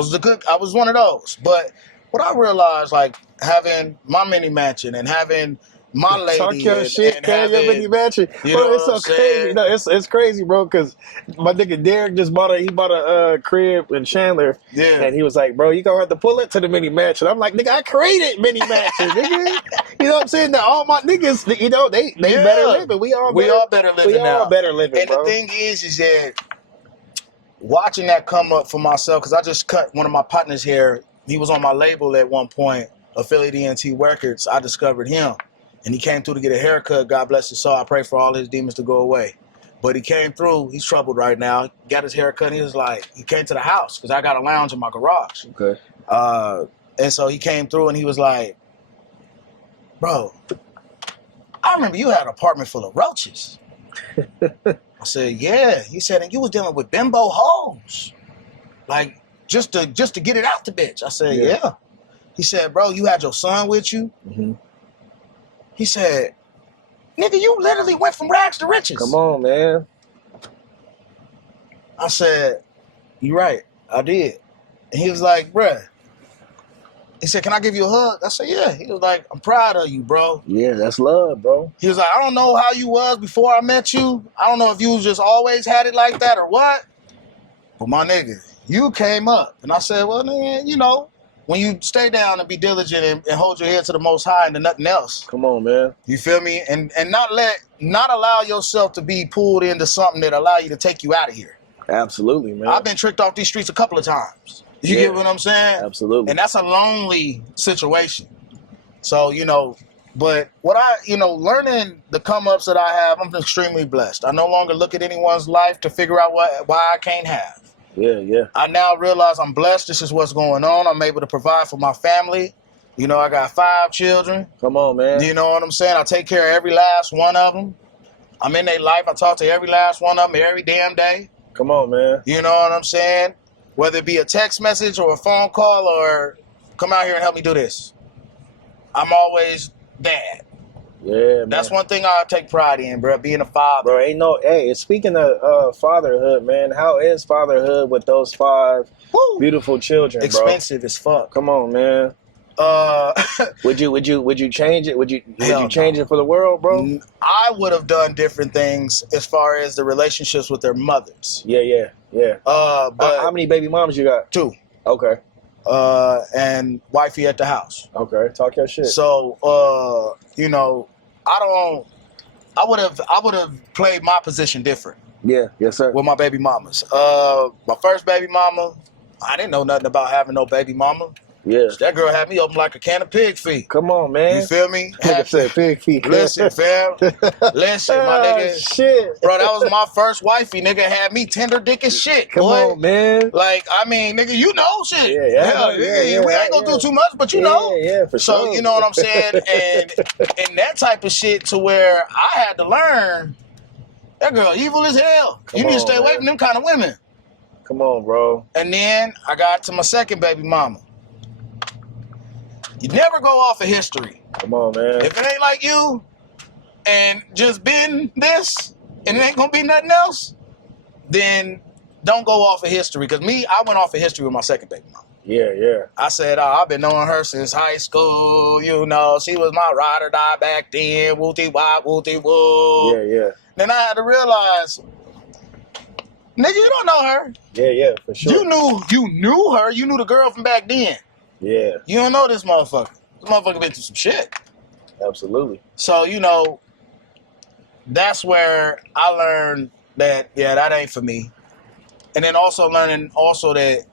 was one of those. But what I realized, like, having my mini mansion and having my lady talk your shit, and having your mini mansion. You bro, know it's so crazy. No, it's crazy, bro, because my nigga Derek just bought a crib in Chandler. Yeah. And he was like, bro, you gonna have to pull it to the mini mansion. I'm like, nigga, I created mini mansion, nigga. You know what I'm saying? Now all my niggas, you know, they better living. We all better living now. We all better living, and bro. The thing is that watching that come up for myself, because I just cut one of my partners here. He was on my label at one point, Affiliate ENT Records. I discovered him. And he came through to get a haircut. God bless his soul. I pray for all his demons to go away. But he came through. He's troubled right now. Got his haircut. And he was like, he came to the house because I got a lounge in my garage. Okay. And so he came through and he was like, bro, I remember you had an apartment full of roaches. I said, yeah. He said, and you was dealing with bimbo hoes. Like, just to get it out the bitch. I said, yeah. He said, bro, you had your son with you? Mm-hmm. He said, nigga, you literally went from rags to riches. Come on, man. I said, you right, I did. And he was like, bruh, He said, can I give you a hug? I said, yeah. He was like, I'm proud of you, bro. Yeah, that's love, bro. He was like, I don't know how you was before I met you. I don't know if you just always had it like that or what. But my nigga, you came up. And I said, well, man, you know, when you stay down and be diligent and hold your head to the Most High and to nothing else. Come on, man. You feel me? And not allow yourself to be pulled into something that allow you to take you out of here. Absolutely, man. I've been tricked off these streets a couple of times. You get what I'm saying? Absolutely. And that's a lonely situation. So, you know, but learning the come-ups that I have, I'm extremely blessed. I no longer look at anyone's life to figure out why I can't have. Yeah. I now realize I'm blessed. This is what's going on. I'm able to provide for my family. You know, I got 5 children. Come on, man. You know what I'm saying? I take care of every last one of them. I'm in their life. I talk to every last one of them every damn day. Come on, man. You know what I'm saying? Whether it be a text message or a phone call or come out here and help me do this. I'm always dad. Yeah, man. That's one thing I take pride in, bro, being a father. Bro, speaking of fatherhood, man, how is fatherhood with those 5 beautiful children, expensive as fuck. Come on, man. Would you change it? Would you change it for the world, bro? I would have done different things as far as the relationships with their mothers. Yeah. But how many baby moms you got? 2. Okay. And wifey at the house. Okay, talk your shit. So, you know, I would have played my position different. Yeah, yes, sir. With my baby mamas. My first baby mama, I didn't know nothing about having no baby mama. Yeah. That girl had me open like a can of pig feet. Come on, man. You feel me? Nigga said pig feet. Listen, fam. Listen, my nigga. Shit. Bro, that was my first wifey. Nigga had me tender dick as shit, Come boy. on, man. Like, I mean, nigga, you know shit. Yeah. Hell, nigga, we ain't gonna do too much, but you know. Yeah, for sure. So, you know what I'm saying? And that type of shit to where I had to learn, that girl evil as hell. You need to stay away from them kind of women. Come on, bro. And then I got to my second baby mama. You never go off of history. Come on, man. If it ain't like you and just been this and it ain't gonna be nothing else, then don't go off of history. Because I went off of history with my second baby mama. Yeah. I said, I've been knowing her since high school. You know, she was my ride or die back then. Wooty wop, wooty woo. Yeah. Then I had to realize, nigga, you don't know her. Yeah, for sure. You knew her. You knew the girl from back then. Yeah. You don't know this motherfucker. This motherfucker been through some shit. Absolutely. So, you know, that's where I learned that, that ain't for me. And then also learning that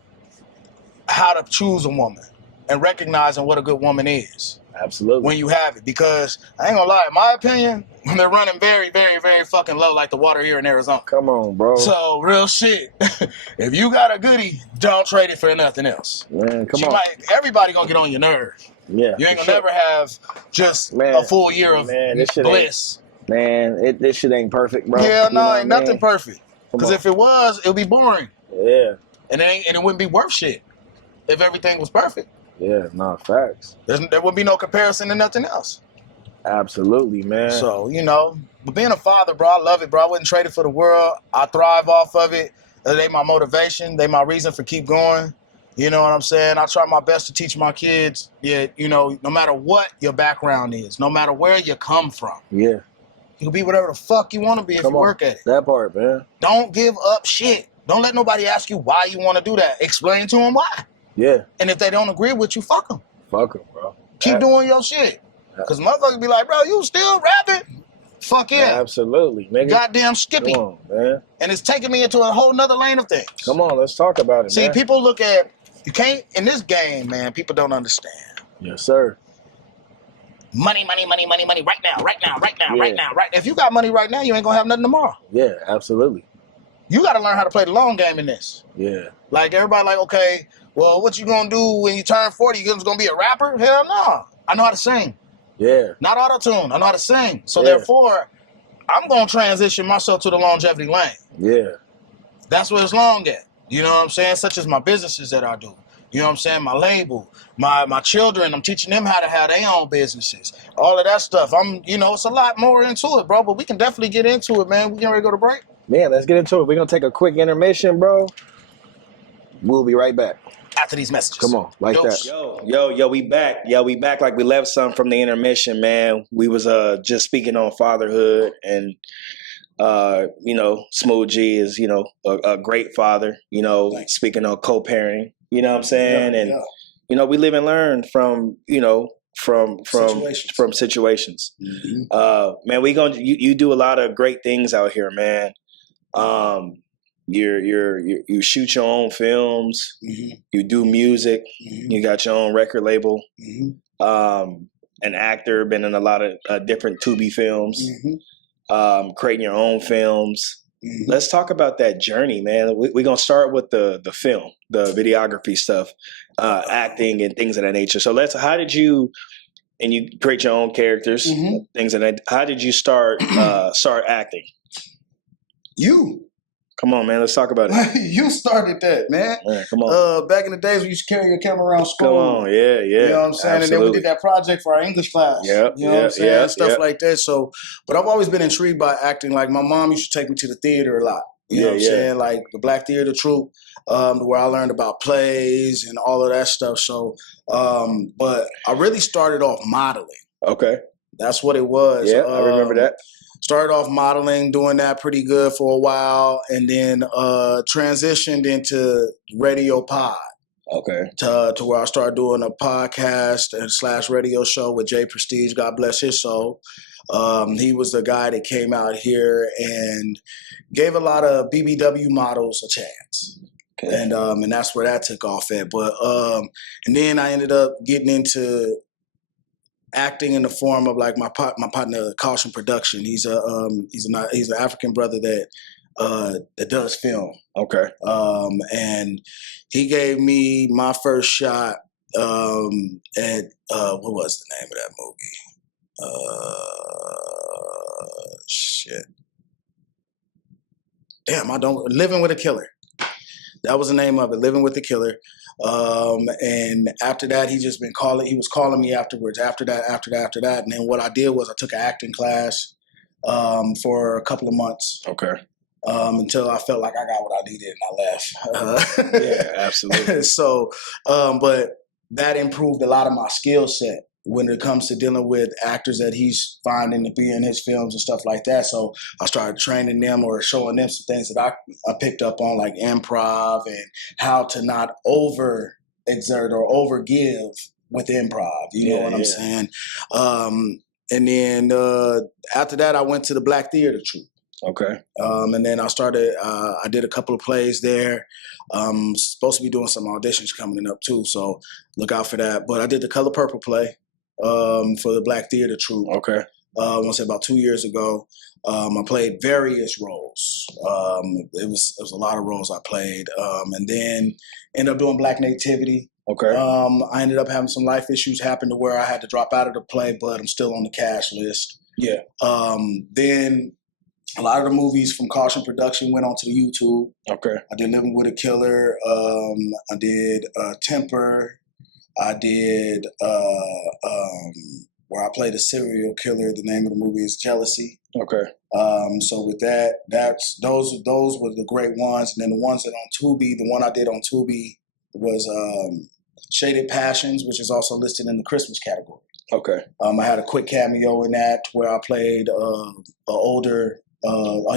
how to choose a woman and recognizing what a good woman is. Absolutely. When you have it. Because I ain't gonna lie, in my opinion, they're running very, very, very fucking low like the water here in Arizona. Come on, bro. So, real shit. If you got a goodie, don't trade it for nothing else. Man, come on. Everybody gonna get on your nerves. Yeah. You ain't gonna never have just a full year of bliss. This shit ain't perfect, bro. Yeah, no, ain't nothing perfect. Because if it was, it would be boring. Yeah. And it wouldn't be worth shit if everything was perfect. Yeah, facts. There wouldn't be no comparison to nothing else. Absolutely, man. So, you know, but being a father, bro, I love it, bro. I wouldn't trade it for the world. I thrive off of it. They my motivation. They my reason for keep going. You know what I'm saying? I try my best to teach my kids, you know, no matter what your background is, no matter where you come from. Yeah. You can be whatever the fuck you want to be if you work at it. That part, man. Don't give up shit. Don't let nobody ask you why you want to do that. Explain to them why. Yeah. And if they don't agree with you, fuck them. Fuck them, bro. Keep doing your shit. Because motherfuckers be like, bro, you still rapping? Fuck yeah. Absolutely, nigga. Goddamn Skippy. Come on, man. And it's taking me into a whole nother lane of things. Come on, let's talk about it, See, man. people look at, you can't, in this game, man, people don't understand. Yes, sir. Money, right now. If you got money right now, you ain't gonna have nothing tomorrow. Yeah, absolutely. You gotta learn how to play the long game in this. Yeah. Like, everybody like, okay, well, what you gonna do when you turn 40? You just gonna be a rapper? Hell no. I know how to sing. Yeah. Not auto-tune. I know how to sing. So therefore, I'm gonna transition myself to the longevity lane. Yeah. That's where it's long at. You know what I'm saying? Such as my businesses that I do. You know what I'm saying? My label, my children, I'm teaching them how to have their own businesses. All of that stuff. It's a lot more into it, bro, but we can definitely get into it, man. We getting ready to go to break? Man, let's get into it. We're going to take a quick intermission, bro. We'll be right back. after these messages. Come on, like Dose. that. Yo, we back. Yo, we back like we left some from the intermission, man. We was just speaking on fatherhood and Smoove G is, a great father, speaking on co-parenting, you know what I'm saying? We live and learn from situations. Mm-hmm. Man, you do a lot of great things out here, man. You shoot your own films, mm-hmm. You do music, mm-hmm. You got your own record label, mm-hmm. An actor, been in a lot of different Tubi films, mm-hmm. Creating your own films. Mm-hmm. Let's talk about that journey, man. We're gonna start with the film, the videography stuff, acting and things of that nature. So how did you, and you create your own characters, mm-hmm. things of that. How did you start acting? Come on, man. Let's talk about it. You started that, man. Yeah, come on. Back in the days, we used to carry your camera around school. Come on, yeah. You know what I'm saying? Absolutely. And then we did that project for our English class. Yep, you know what I'm saying? Stuff like that. So, but I've always been intrigued by acting. Like, my mom used to take me to the theater a lot. You know what I'm saying? Like the Black Theater Troupe, where I learned about plays and all of that stuff. So, but I really started off modeling. Okay. That's what it was. Yeah, I remember that. Started off modeling, doing that pretty good for a while, and then transitioned into radio pod. Okay. To where I started doing a podcast / radio show with Jay Prestige, God bless his soul. He was the guy that came out here and gave a lot of BBW models a chance. Okay. And that's where that took off at. But and then I ended up getting into acting in the form of like my partner Caution Production. He's an African brother that does film. Okay. And he gave me my first shot at what was the name of that movie? Shit. Damn, Living with a Killer. That was the name of it, Living with the Killer. And after that, he was calling me afterwards, after that. And then what I did was I took an acting class for a couple of months. Okay. Until I felt like I got what I needed and I left. Yeah, absolutely. So, but that improved a lot of my skill set when it comes to dealing with actors that he's finding to be in his films and stuff like that. So I started training them or showing them some things that I picked up on, like improv and how to not over exert or over give with improv. You know what I'm saying? And then after that, I went to the Black Theater Troupe. Okay. And then I did a couple of plays there. Supposed to be doing some auditions coming up too, so look out for that. But I did the Color Purple play for the Black Theater Troupe. Okay. I want to say about 2 years ago. I played various roles. It was a lot of roles I played. And then ended up doing Black Nativity. Okay. I ended up having some life issues happen to where I had to drop out of the play, but I'm still on the cast list. Yeah. Then a lot of the movies from Caution Production went onto the YouTube. Okay. I did Living with a Killer. I did Temper. I did where I played a serial killer. The name of the movie is Jealousy. Okay. So with that, those were the great ones. And then the ones that on Tubi, the one I did on Tubi was Shaded Passions, which is also listed in the Christmas category. Okay. I had a quick cameo in that where I played a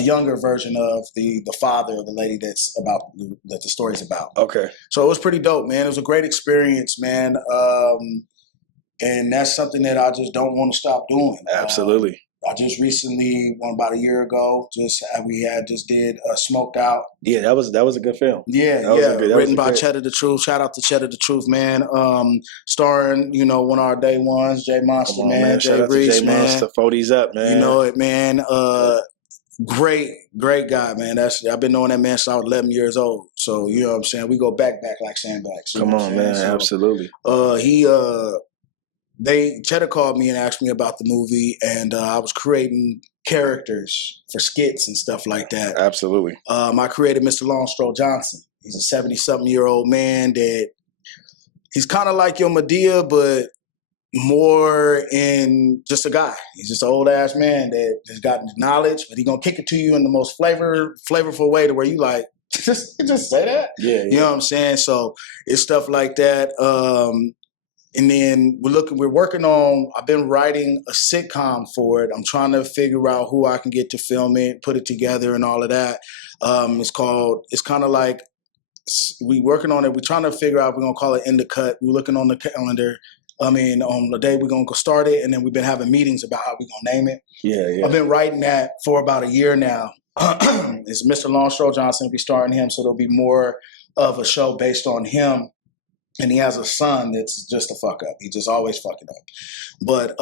younger version of the father of the lady that the story's about. Okay. So it was pretty dope, man. It was a great experience, man. And that's something that I just don't want to stop doing. Absolutely. I just recently, about a year ago, just did Smoked Out. Yeah, that was a good film. Yeah, written by Cheddar the Truth. Shout out to Cheddar the Truth, man. Starring, one of our day ones, Jay Monster, man. Shout out to Jay Monster. 40's up, man. You know it, man. Great guy, man. I've been knowing that man since I was 11 years old. So, you know what I'm saying? We go back like sandbags. Come on, man. So, absolutely. Cheddar called me and asked me about the movie, and I was creating characters for skits and stuff like that. Absolutely. I created Mr. Longstro Johnson. He's a 70-something-year-old man that he's kind of like your Medea, but more in just a guy. He's just an old-ass man that has got knowledge, but he's going to kick it to you in the most flavorful way to where you like, just say that. Yeah, You know what I'm saying? So it's stuff like that. And then we're working on, I've been writing a sitcom for it. I'm trying to figure out who I can get to film it, put it together and all of that. It's kind of like, we working on it. We're trying to figure out, we're going to call it In the Cut. We're looking on the calendar. On the day we're going to go start it. And then we've been having meetings about how we're going to name it. Yeah. I've been writing that for about a year now. It's Mr. Longstro Johnson. We're starting him. So there'll be more of a show based on him. And he has a son that's just a fuck up. He just always fucking up. But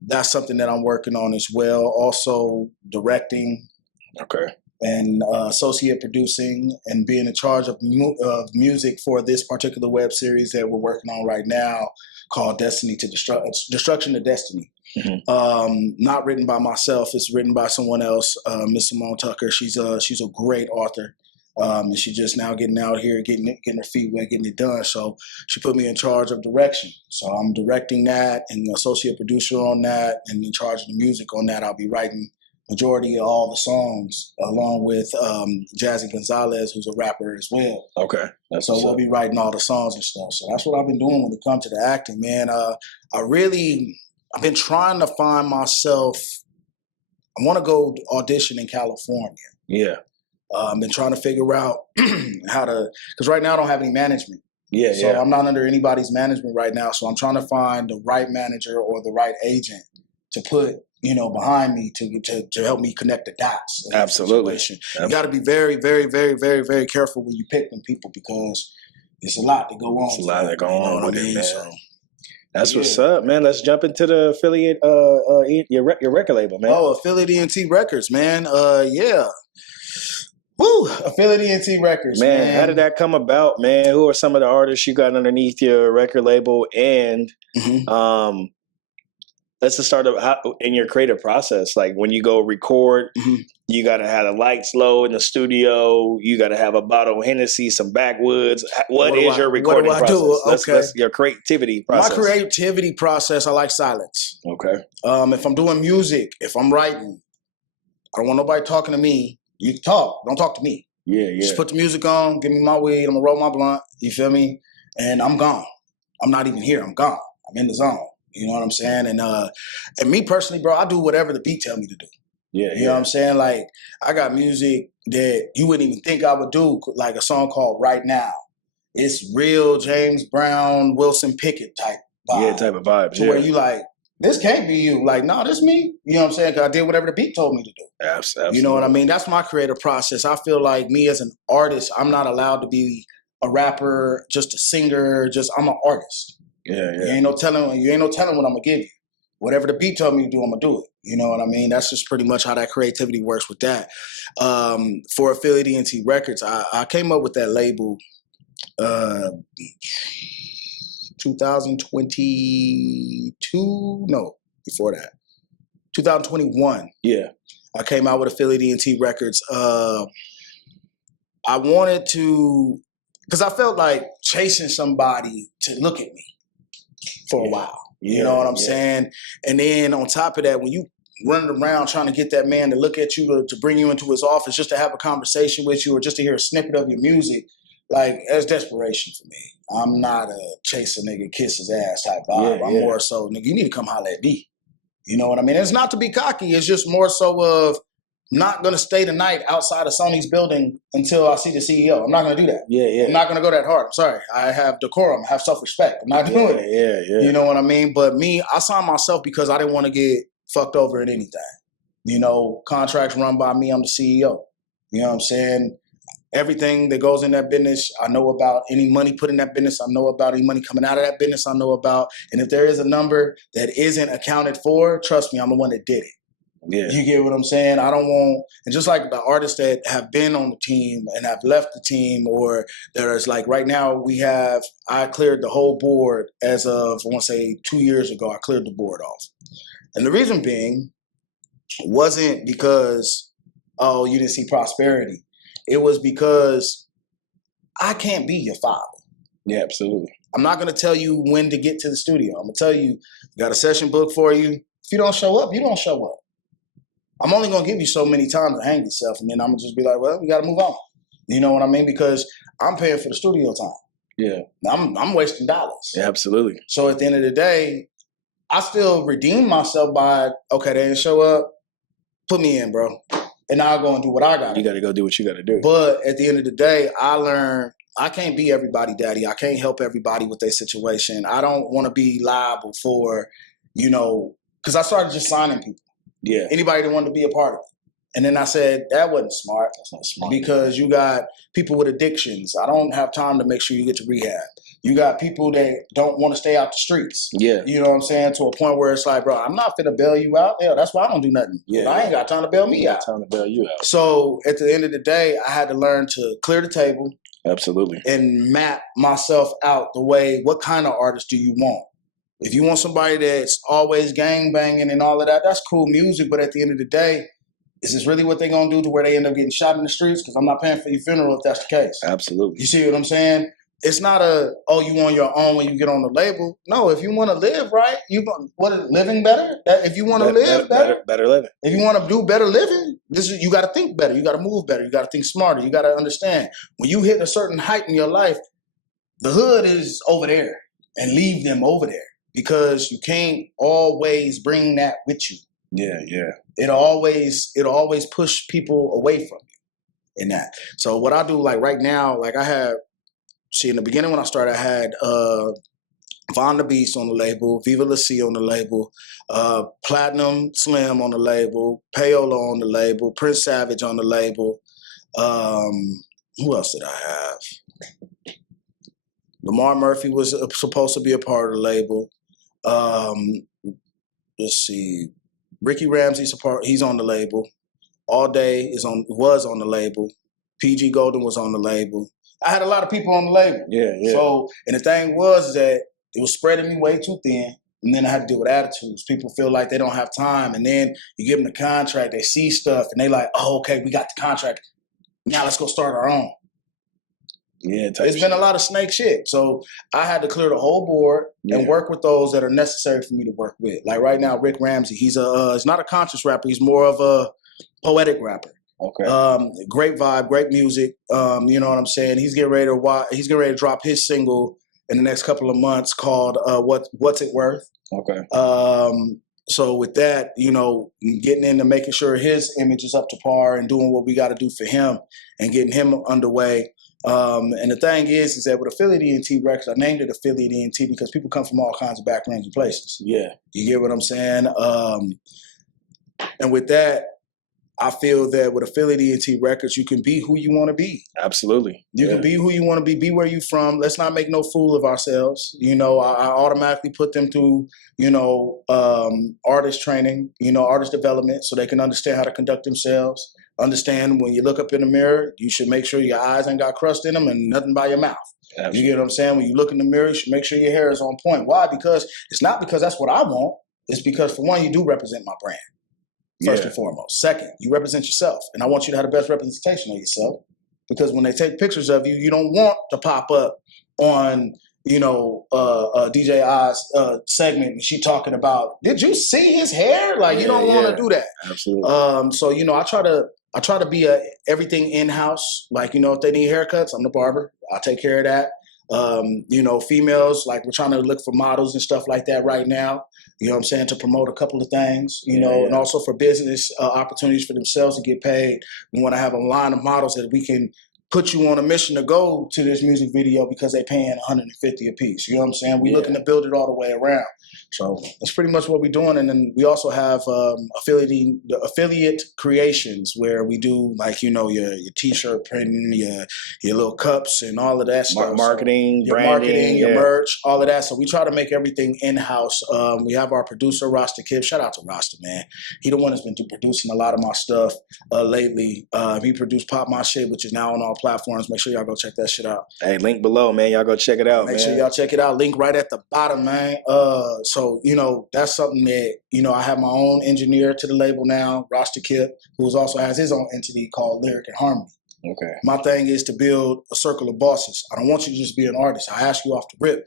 that's something that I'm working on as well. Also directing. Okay. And associate producing and being in charge of music for this particular web series that we're working on right now called Destruction to Destiny. Mm-hmm. Not written by myself. It's written by someone else, Miss Simone Tucker. She's a great author. And she's just now getting out here, getting her feet wet, getting it done. So she put me in charge of direction. So I'm directing that and associate producer on that and in charge of the music on that. I'll be writing majority of all the songs along with Jazzy Gonzalez, who's a rapper as well. Okay. So we'll be writing all the songs and stuff. So that's what I've been doing when it comes to the acting, man. I've been trying to find myself. I want to go audition in California. Yeah. I've been trying to figure out because right now I don't have any management. Yeah, so I'm not under anybody's management right now. So I'm trying to find the right manager or the right agent to put, behind me to help me connect the dots. Absolutely. You got to be very, very, very, very, very careful when you pick them people because it's a lot to go on. It's a lot to go on with it, man. So, that's what's up, man. Let's jump into the affiliate, your record label, man. Oh, Affiliate ENT Records, man. Yeah. Woo! Affiliate ENT Records, man. How did that come about, man? Who are some of the artists you got underneath your record label? And let's just start in your creative process. Like when you go record, you got to have the lights low in the studio. You got to have a bottle of Hennessy, some backwoods. What is your recording process? Okay. Your creativity process. My creativity process, I like silence. Okay. If I'm doing music, if I'm writing, I don't want nobody talking to me. You can talk. Don't talk to me. Yeah. Just put the music on, give me my weed, I'm going to roll my blunt, you feel me? And I'm gone. I'm not even here. I'm gone. I'm in the zone. You know what I'm saying? And me personally, bro, I do whatever the beat tell me to do. Yeah. You know what I'm saying? Like, I got music that you wouldn't even think I would do, like a song called Right Now. It's real James Brown, Wilson Pickett type vibe. Yeah, type of vibe. To where you like, this can't be you. Like, no, this me. You know what I'm saying? Because I did whatever the beat told me to do. Absolutely. You know what I mean? That's my creative process. I feel like me as an artist, I'm not allowed to be a rapper, just a singer. I'm an artist. Yeah. You ain't no telling what I'm gonna give you. Whatever the beat told me to do, I'm gonna do it. You know what I mean? That's just pretty much how that creativity works with that. For Affiliate ENT Records, I came up with that label 2022, no, before that, 2021. Yeah, I came out with Affiliate ENT Records. I wanted to, because I felt like chasing somebody to look at me for a while. You know what I'm saying? And then on top of that, when you running around trying to get that man to look at you, to bring you into his office just to have a conversation with you or just to hear a snippet of your music, like, that's desperation for me. I'm not a chase a nigga, kiss his ass type vibe. I'm more so, nigga, you need to come holler at me. You know what I mean? It's not to be cocky. It's just more so of not going to stay the night outside of Sony's building until I see the CEO. I'm not going to do that. I'm not going to go that hard. I'm sorry. I have decorum. I have self-respect. I'm not doing it. You know what I mean? But me, I signed myself because I didn't want to get fucked over in anything. You know, contracts run by me. I'm the CEO. You know what I'm saying? Everything that goes in that business, I know about. Any money put in that business, I know about. Any money coming out of that business, I know about. And if there is a number that isn't accounted for, trust me, I'm the one that did it. Yeah. You get what I'm saying? I don't want, and just like the artists that have been on the team and have left the team, or there's like right now I cleared the whole board as of, I want to say 2 years ago, I cleared the board off. And the reason being wasn't because, oh, you didn't see prosperity. It was because I can't be your father. Yeah, absolutely. I'm not going to tell you when to get to the studio. I'm going to tell you, got a session booked for you. If you don't show up, you don't show up. I'm only going to give you so many times to hang yourself, and then I'm going to just be like, well, we got to move on. You know what I mean? Because I'm paying for the studio time. Yeah. I'm wasting dollars. Yeah, absolutely. So at the end of the day, I still redeem myself by, okay, they didn't show up, put me in, bro. And now I'll go and do what I got. You got to go do what you got to do. But at the end of the day, I learned I can't be everybody daddy. I can't help everybody with their situation. I don't want to be liable for, because I started just signing people. Yeah. Anybody that wanted to be a part of it. And then I said, that wasn't smart. That's not smart. Because you got people with addictions. I don't have time to make sure you get to rehab. You got people that don't want to stay out the streets. Yeah. You know what I'm saying? To a point where it's like, bro, I'm not finna bail you out. Yeah, that's why I don't do nothing. Yeah. I ain't got time to bail me out. Time to bail you out. So at the end of the day, I had to learn to clear the table. Absolutely. And map myself out the way, what kind of artist do you want? If you want somebody that's always gang banging and all of that, that's cool music. But at the end of the day, is this really what they're going to do to where they end up getting shot in the streets? Because I'm not paying for your funeral if that's the case. Absolutely. you see what I'm saying? It's not you on your own when you get on the label. No, if you want to live right, living better? If you want to live better living. If you want to do better living, you got to think better. You got to move better. You got to think smarter. You got to understand. When you hit a certain height in your life, the hood is over there and leave them over there because you can't always bring that with you. Yeah, yeah. It'll always push people away from you in that. So what I do, like right now, like I have, in the beginning when I started, I had Von the Beast on the label, Viva La C on the label, Platinum Slim on the label, Payola on the label, Prince Savage on the label. Who else did I have? Lamar Murphy was supposed to be a part of the label. Let's see. Ricky Ramsey's a part. He's on the label. All Day was on the label. PG Golden was on the label. I had a lot of people on the label. Yeah, yeah. So, and the thing was that it was spreading me way too thin. And then I had to deal with attitudes. People feel like they don't have time. And then you give them the contract, they see stuff, and they like, oh, okay, we got the contract. Now let's go start our own. Yeah, it's been a lot of snake shit. So I had to clear the whole board and work with those that are necessary for me to work with. Like right now, Rick Ramsey, he's not a conscious rapper. He's more of a poetic rapper. Okay. Great vibe, great music. You know what I'm saying? He's getting ready to drop his single in the next couple of months called What's It Worth? Okay. So with that, getting into making sure his image is up to par and doing what we got to do for him and getting him underway. And the thing is that with Affiliate ENT Records, I named it Affiliate ENT because people come from all kinds of backgrounds and places. Yeah. You get what I'm saying? And with that, I feel that with Affiliate ENT Records, you can be who you want to be. Absolutely. You can be who you want to be where you from. Let's not make no fool of ourselves. I automatically put them through, artist training, artist development so they can understand how to conduct themselves. Understand when you look up in the mirror, you should make sure your eyes ain't got crust in them and nothing by your mouth. Absolutely. You get what I'm saying? When you look in the mirror, you should make sure your hair is on point. Why? Because it's not because that's what I want. It's because, for one, you do represent my brand. First and foremost. Second, you represent yourself. And I want you to have the best representation of yourself. Because when they take pictures of you, you don't want to pop up on, DJ I's segment and she talking about, did you see his hair? Like, you don't want to do that. Absolutely. So, I try to be everything in-house. Like, if they need haircuts, I'm the barber. I'll take care of that. Females, like we're trying to look for models and stuff like that right now. You know what I'm saying? To promote a couple of things, and also for business opportunities for themselves to get paid. We want to have a line of models that we can put you on a mission to go to this music video because they're paying $150 a piece. You know what I'm saying? We're looking to build it all the way around. So that's pretty much what we're doing. And then we also have affiliate creations where we do your T-shirt printing, your little cups and all of that stuff. Marketing, your branding, your merch, all of that. So we try to make everything in-house. We have our producer, Rasta Kib. Shout out to Rasta, man. He the one that's been producing a lot of my stuff lately. He produced Pop My Shit, which is now on all platforms. Make sure y'all go check that shit out. Hey, link below, man. Y'all go check it out, Make sure y'all check it out. Link right at the bottom, man. So, that's something that, I have my own engineer to the label now, Rasta Kip, who also has his own entity called Lyric and Harmony. Okay. My thing is to build a circle of bosses. I don't want you to just be an artist. I ask you off the rip,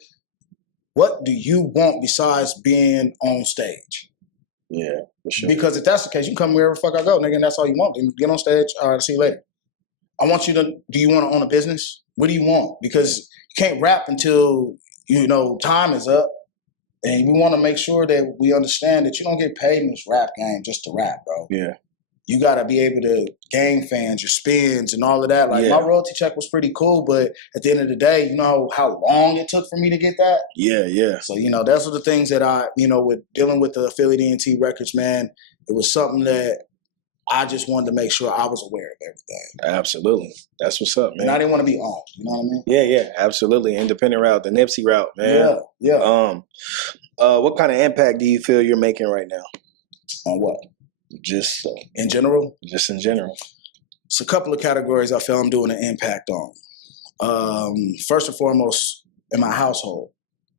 what do you want besides being on stage? Yeah, for sure. Because if that's the case, you come wherever the fuck I go, nigga, and that's all you want. Then get on stage. All right, see you later. I want you to, do you want to own a business? What do you want? Because you can't rap until, time is up. And we want to make sure that we understand that you don't get paid in this rap game just to rap, bro. Yeah. You got to be able to gain fans, your spins, and all of that. Like, my royalty check was pretty cool, but at the end of the day, you know how long it took for me to get that? Yeah. So, those are the things that I, with dealing with the affiliate ENT records, man, it was something that I just wanted to make sure I was aware of everything. Absolutely. That's what's up, man. And I didn't want to be on, you know what I mean? Yeah, absolutely. Independent route, the Nipsey route, man. Yeah. What kind of impact do you feel you're making right now? On what? Just in general? Just in general. It's a couple of categories I feel I'm doing an impact on. First and foremost, in my household,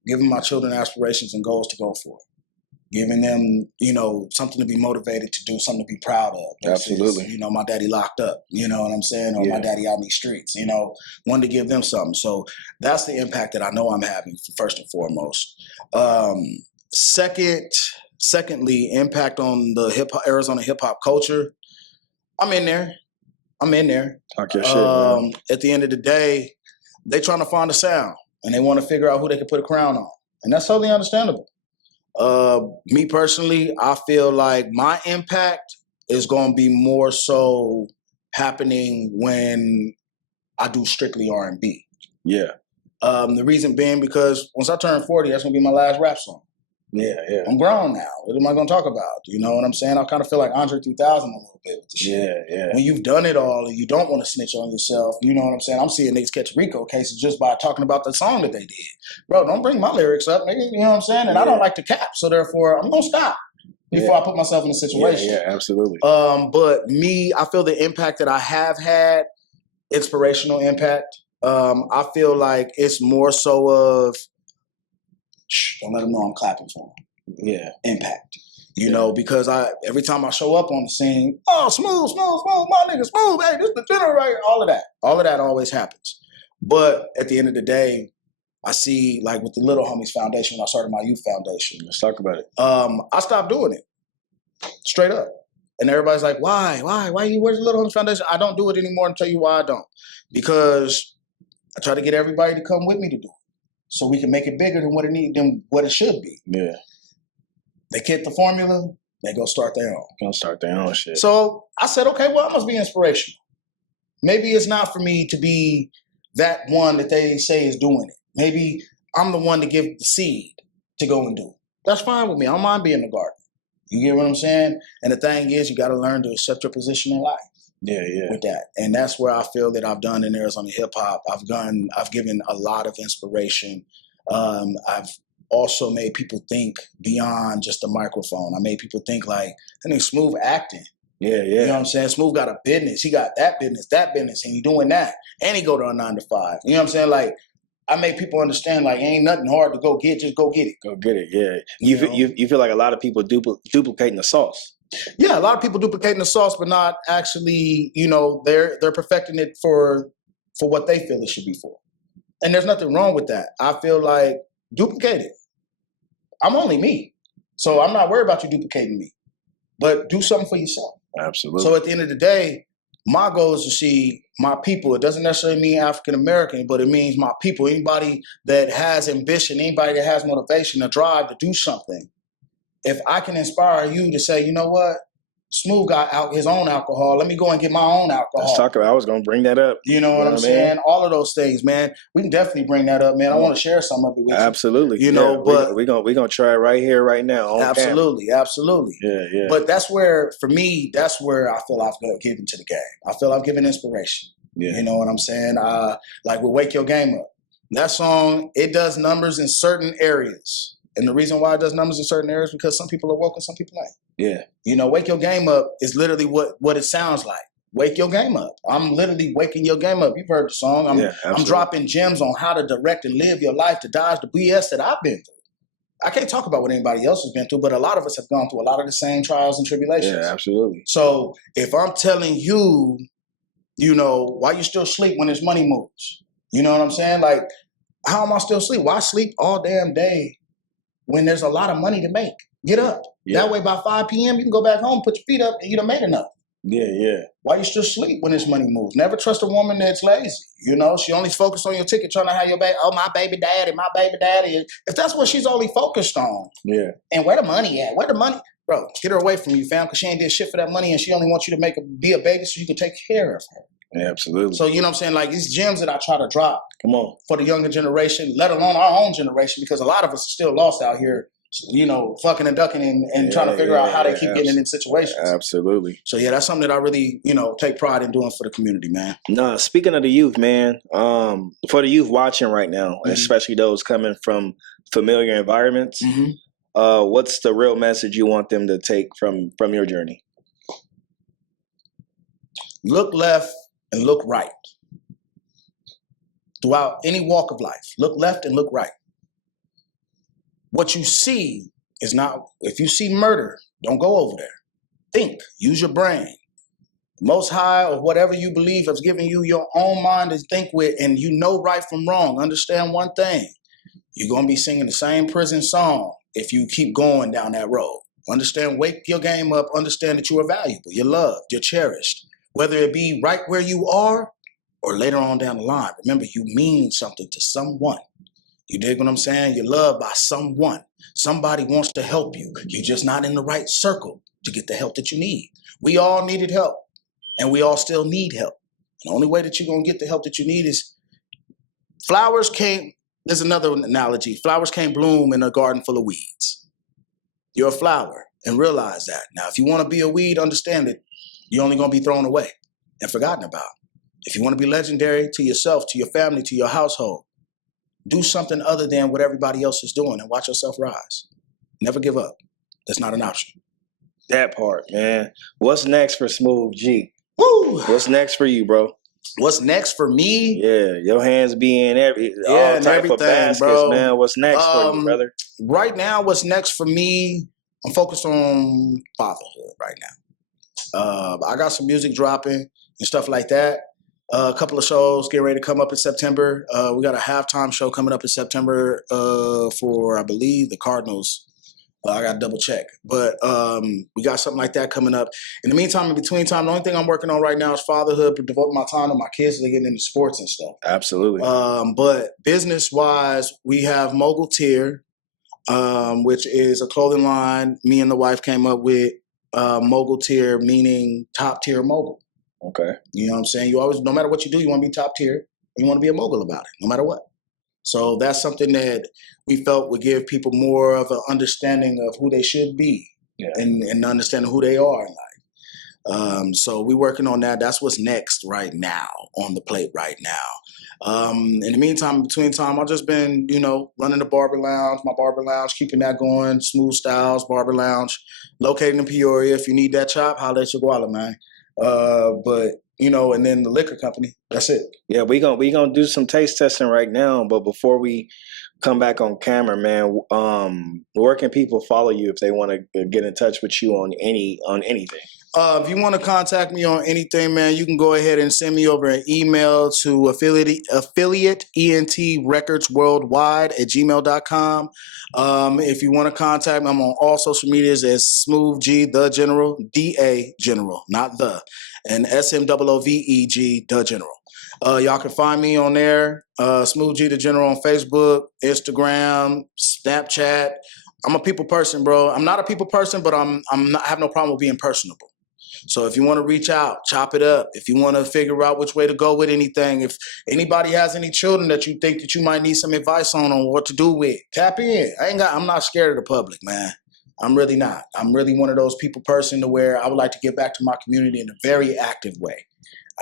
giving my children aspirations and goals to go for. Giving them, something to be motivated to do, something to be proud of. Absolutely. My daddy locked up, you know what I'm saying? Or my daddy out in these streets, wanted to give them something. So that's the impact that I know I'm having, first and foremost. Secondly, impact on the Arizona hip hop culture. I'm in there. Talk your shit, man. At the end of the day, they trying to find a sound and they want to figure out who they can put a crown on. And that's totally understandable. Me personally, I feel like my impact is going to be more so happening when I do strictly R&B. Yeah. The reason being because once I turn 40, that's going to be my last rap song. Yeah. I'm grown now. What am I going to talk about? You know what I'm saying? I kind of feel like Andre 3000 a little bit with the shit. Yeah. When you've done it all and you don't want to snitch on yourself, you know what I'm saying? I'm seeing niggas catch RICO cases just by talking about the song that they did. Bro, don't bring my lyrics up, nigga. You know what I'm saying? And I don't like to cap, so therefore I'm going to stop before I put myself in a situation. Yeah, absolutely. But me, I feel the impact that I have had, inspirational impact. I feel like it's more so of, don't let them know I'm clapping for them. Yeah, impact. Because every time I show up on the scene, Smoove, my nigga, Smoove, hey, this the general right here. All of that always happens. But at the end of the day, I see, like with the Little Homies Foundation, when I started my youth foundation. Let's talk about it. I stopped doing it, straight up. And everybody's like, why you, where's the Little Homies Foundation? I don't do it anymore and tell you why I don't. Because I try to get everybody to come with me to do it. So we can make it bigger than what it should be. Yeah. They get the formula, they go start their own. Gonna start their own shit. So I said, okay, well, I must be inspirational. Maybe it's not for me to be that one that they say is doing it. Maybe I'm the one to give the seed to go and do it. That's fine with me. I don't mind being the gardener. You get what I'm saying? And the thing is, you got to learn to accept your position in life. Yeah. With that. And that's where I feel that I've done in Arizona hip hop. I've given a lot of inspiration. I've also made people think beyond just the microphone. I made people think like, I think Smoove acting. Yeah. You know what I'm saying? Smoove got a business. He got that business, and he doing that. And he go to a 9 to 5. You know what I'm saying? Like, I made people understand like ain't nothing hard to go get, just go get it. Go get it, yeah. You feel like a lot of people duplicating the sauce. Yeah, a lot of people duplicating the sauce, but not actually, they're perfecting it for what they feel it should be for. And there's nothing wrong with that. I feel like duplicate it. I'm only me. So I'm not worried about you duplicating me. But do something for yourself. Absolutely. So at the end of the day, my goal is to see my people. It doesn't necessarily mean African American, but it means my people. Anybody that has ambition, anybody that has motivation, a drive to do something. If I can inspire you to say, you know what, Smoove got out his own alcohol. Let me go and get my own alcohol. Let's talk about. I was gonna bring that up. You know what I'm saying? All of those things, man. We can definitely bring that up, man. I want to share some of it with you. Absolutely. But we're gonna try it right here, right now. Absolutely. Yeah. But that's where, for me, that's where I feel I've given to the game. I feel I've given inspiration. Yeah. You know what I'm saying? Like with Wake Your Game Up. That song, it does numbers in certain areas. And the reason why it does numbers in certain areas is because some people are woke and some people ain't. Yeah. Wake Your Game Up is literally what it sounds like. Wake your game up. I'm literally waking your game up. You've heard the song. I'm dropping gems on how to direct and live your life to dodge the BS that I've been through. I can't talk about what anybody else has been through, but a lot of us have gone through a lot of the same trials and tribulations. Yeah, absolutely. So if I'm telling you, why you still sleep when there's money moves? You know what I'm saying? Like, how am I still asleep? Why sleep all damn day when there's a lot of money to make? Get up. Yeah. That way by 5 p.m. you can go back home, put your feet up, and you done made enough. Yeah. Why you still sleep when this money moves? Never trust a woman that's lazy. You know, she only focused on your ticket, trying to have your baby. Oh, my baby daddy, my baby daddy. If that's what she's only focused on, Yeah. and where the money at? Where the money? Bro, get her away from you, fam, because she ain't did shit for that money, and she only wants you to be a baby so you can take care of her. Yeah, absolutely. So, you know what I'm saying? Like, these gems that I try to drop Come on. for the younger generation, let alone our own generation, because a lot of us are still lost out here, you know, fucking and ducking and trying to figure out how they keep getting in situations. Absolutely. So, yeah, that's something that I really, you know, take pride in doing for the community, man. Nah, speaking of the youth, man, for the youth watching right now, especially those coming from familiar environments, what's the real message you want them to take from your journey? Look left and look right. Throughout any walk of life, look left and look right. What you see is not, if you see murder, don't go over there. Think, use your brain. Most High or whatever you believe has given you your own mind to think with, and you know right from wrong. Understand one thing. You're going to be singing the same prison song if you keep going down that road. Understand, wake your game up. Understand that you are valuable, you're loved, you're cherished. Whether it be right where you are or later on down the line. Remember, you mean something to someone. You dig what I'm saying? You're loved by someone. Somebody wants to help you. You're just not in the right circle to get the help that you need. We all needed help, and we all still need help. The only way that you're going to get the help that you need is there's another analogy. Flowers can't bloom in a garden full of weeds. You're a flower, and realize that. Now, if you want to be a weed, understand it. You're only going to be thrown away and forgotten about. If you want to be legendary to yourself, to your family, to your household, do something other than what everybody else is doing and watch yourself rise. Never give up. That's not an option. That part, man. What's next for Smoove G? Woo! What's next for you, bro? What's next for me? Yeah, your hands be in all type of baskets, bro. man. What's next for you, brother? Right now, what's next for me, I'm focused on fatherhood right now. I got some music dropping and stuff like that. A couple of shows getting ready to come up in September. We got a halftime show coming up in September for, I believe, the Cardinals. I got to double check. But we got something like that coming up. In the meantime, in between time, the only thing I'm working on right now is fatherhood, devoting my time to my kids so they're getting into sports and stuff. Absolutely. But business-wise, we have Mogul Tier, which is a clothing line me and the wife came up with. Mogul Tier, meaning top tier mogul. Okay. You know what I'm saying? You always, no matter what you do, you want to be top tier. You want to be a mogul about it, no matter what. So that's something that we felt would give people more of an understanding of who they should be and understanding who they are in life. So we're working on that. That's what's next right now on the plate right now. In the meantime, in between time, I've just been, you know, running the barber lounge, my barber lounge, keeping that going, Smooth Styles Barber Lounge, located in Peoria. If you need that chop, holla at your guala, man. But you know, and then the liquor company. That's it. Yeah, we gonna do some taste testing right now. But before we come back on camera, man, where can people follow you if they want to get in touch with you on anything? If you want to contact me on anything, man, you can go ahead and send me over an email to affiliate ENT Records Worldwide at gmail.com. If you want to contact me, I'm on all social medias as Smoove G Da General, DA General, not the, and SMOOVEG Da General. Y'all can find me on there, Smoove G Da General on Facebook, Instagram, Snapchat. I'm a people person, bro. I'm not a people person, but I have no problem with being personable. So if you want to reach out, chop it up. If you want to figure out which way to go with anything, if anybody has any children that you think that you might need some advice on what to do with, tap in. I'm not scared of the public, man. I'm really not. I'm really one of those people person to where I would like to give back to my community in a very active way.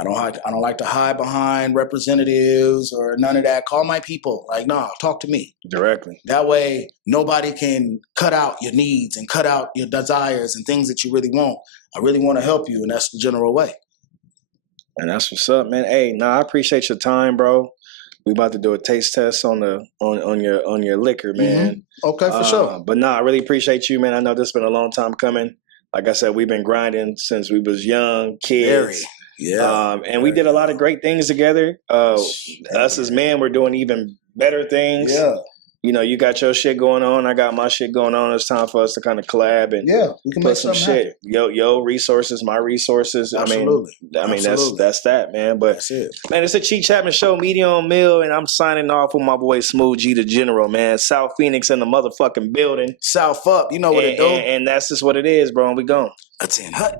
I don't like to hide behind representatives or none of that. Call my people. Like, no, talk to me. Directly. That way, nobody can cut out your needs and cut out your desires and things that you really want. I really want to help you, and that's the general way. And that's what's up, man. Hey, I appreciate your time, bro. We about to do a taste test on your liquor, man. Mm-hmm. Okay, for sure. But I really appreciate you, man. I know this has been a long time coming. Like I said, we've been grinding since we was young kids. And we did a lot of great things together. Us as men, we're doing even better things. Yeah. you know, you got your shit going on, I got my shit going on. It's time for us to kind of collab and we can put make some something shit. happen. Yo resources, my resources. Absolutely. I mean Absolutely. that's that, man. But That's it. man, it's a Chee Chatman Show, Media on Mill, and I'm signing off with my boy Smoove G Da General, man. South Phoenix in the motherfucking building. South up, you know what it do. And that's just what it is, bro. And we gone. A 10 hut.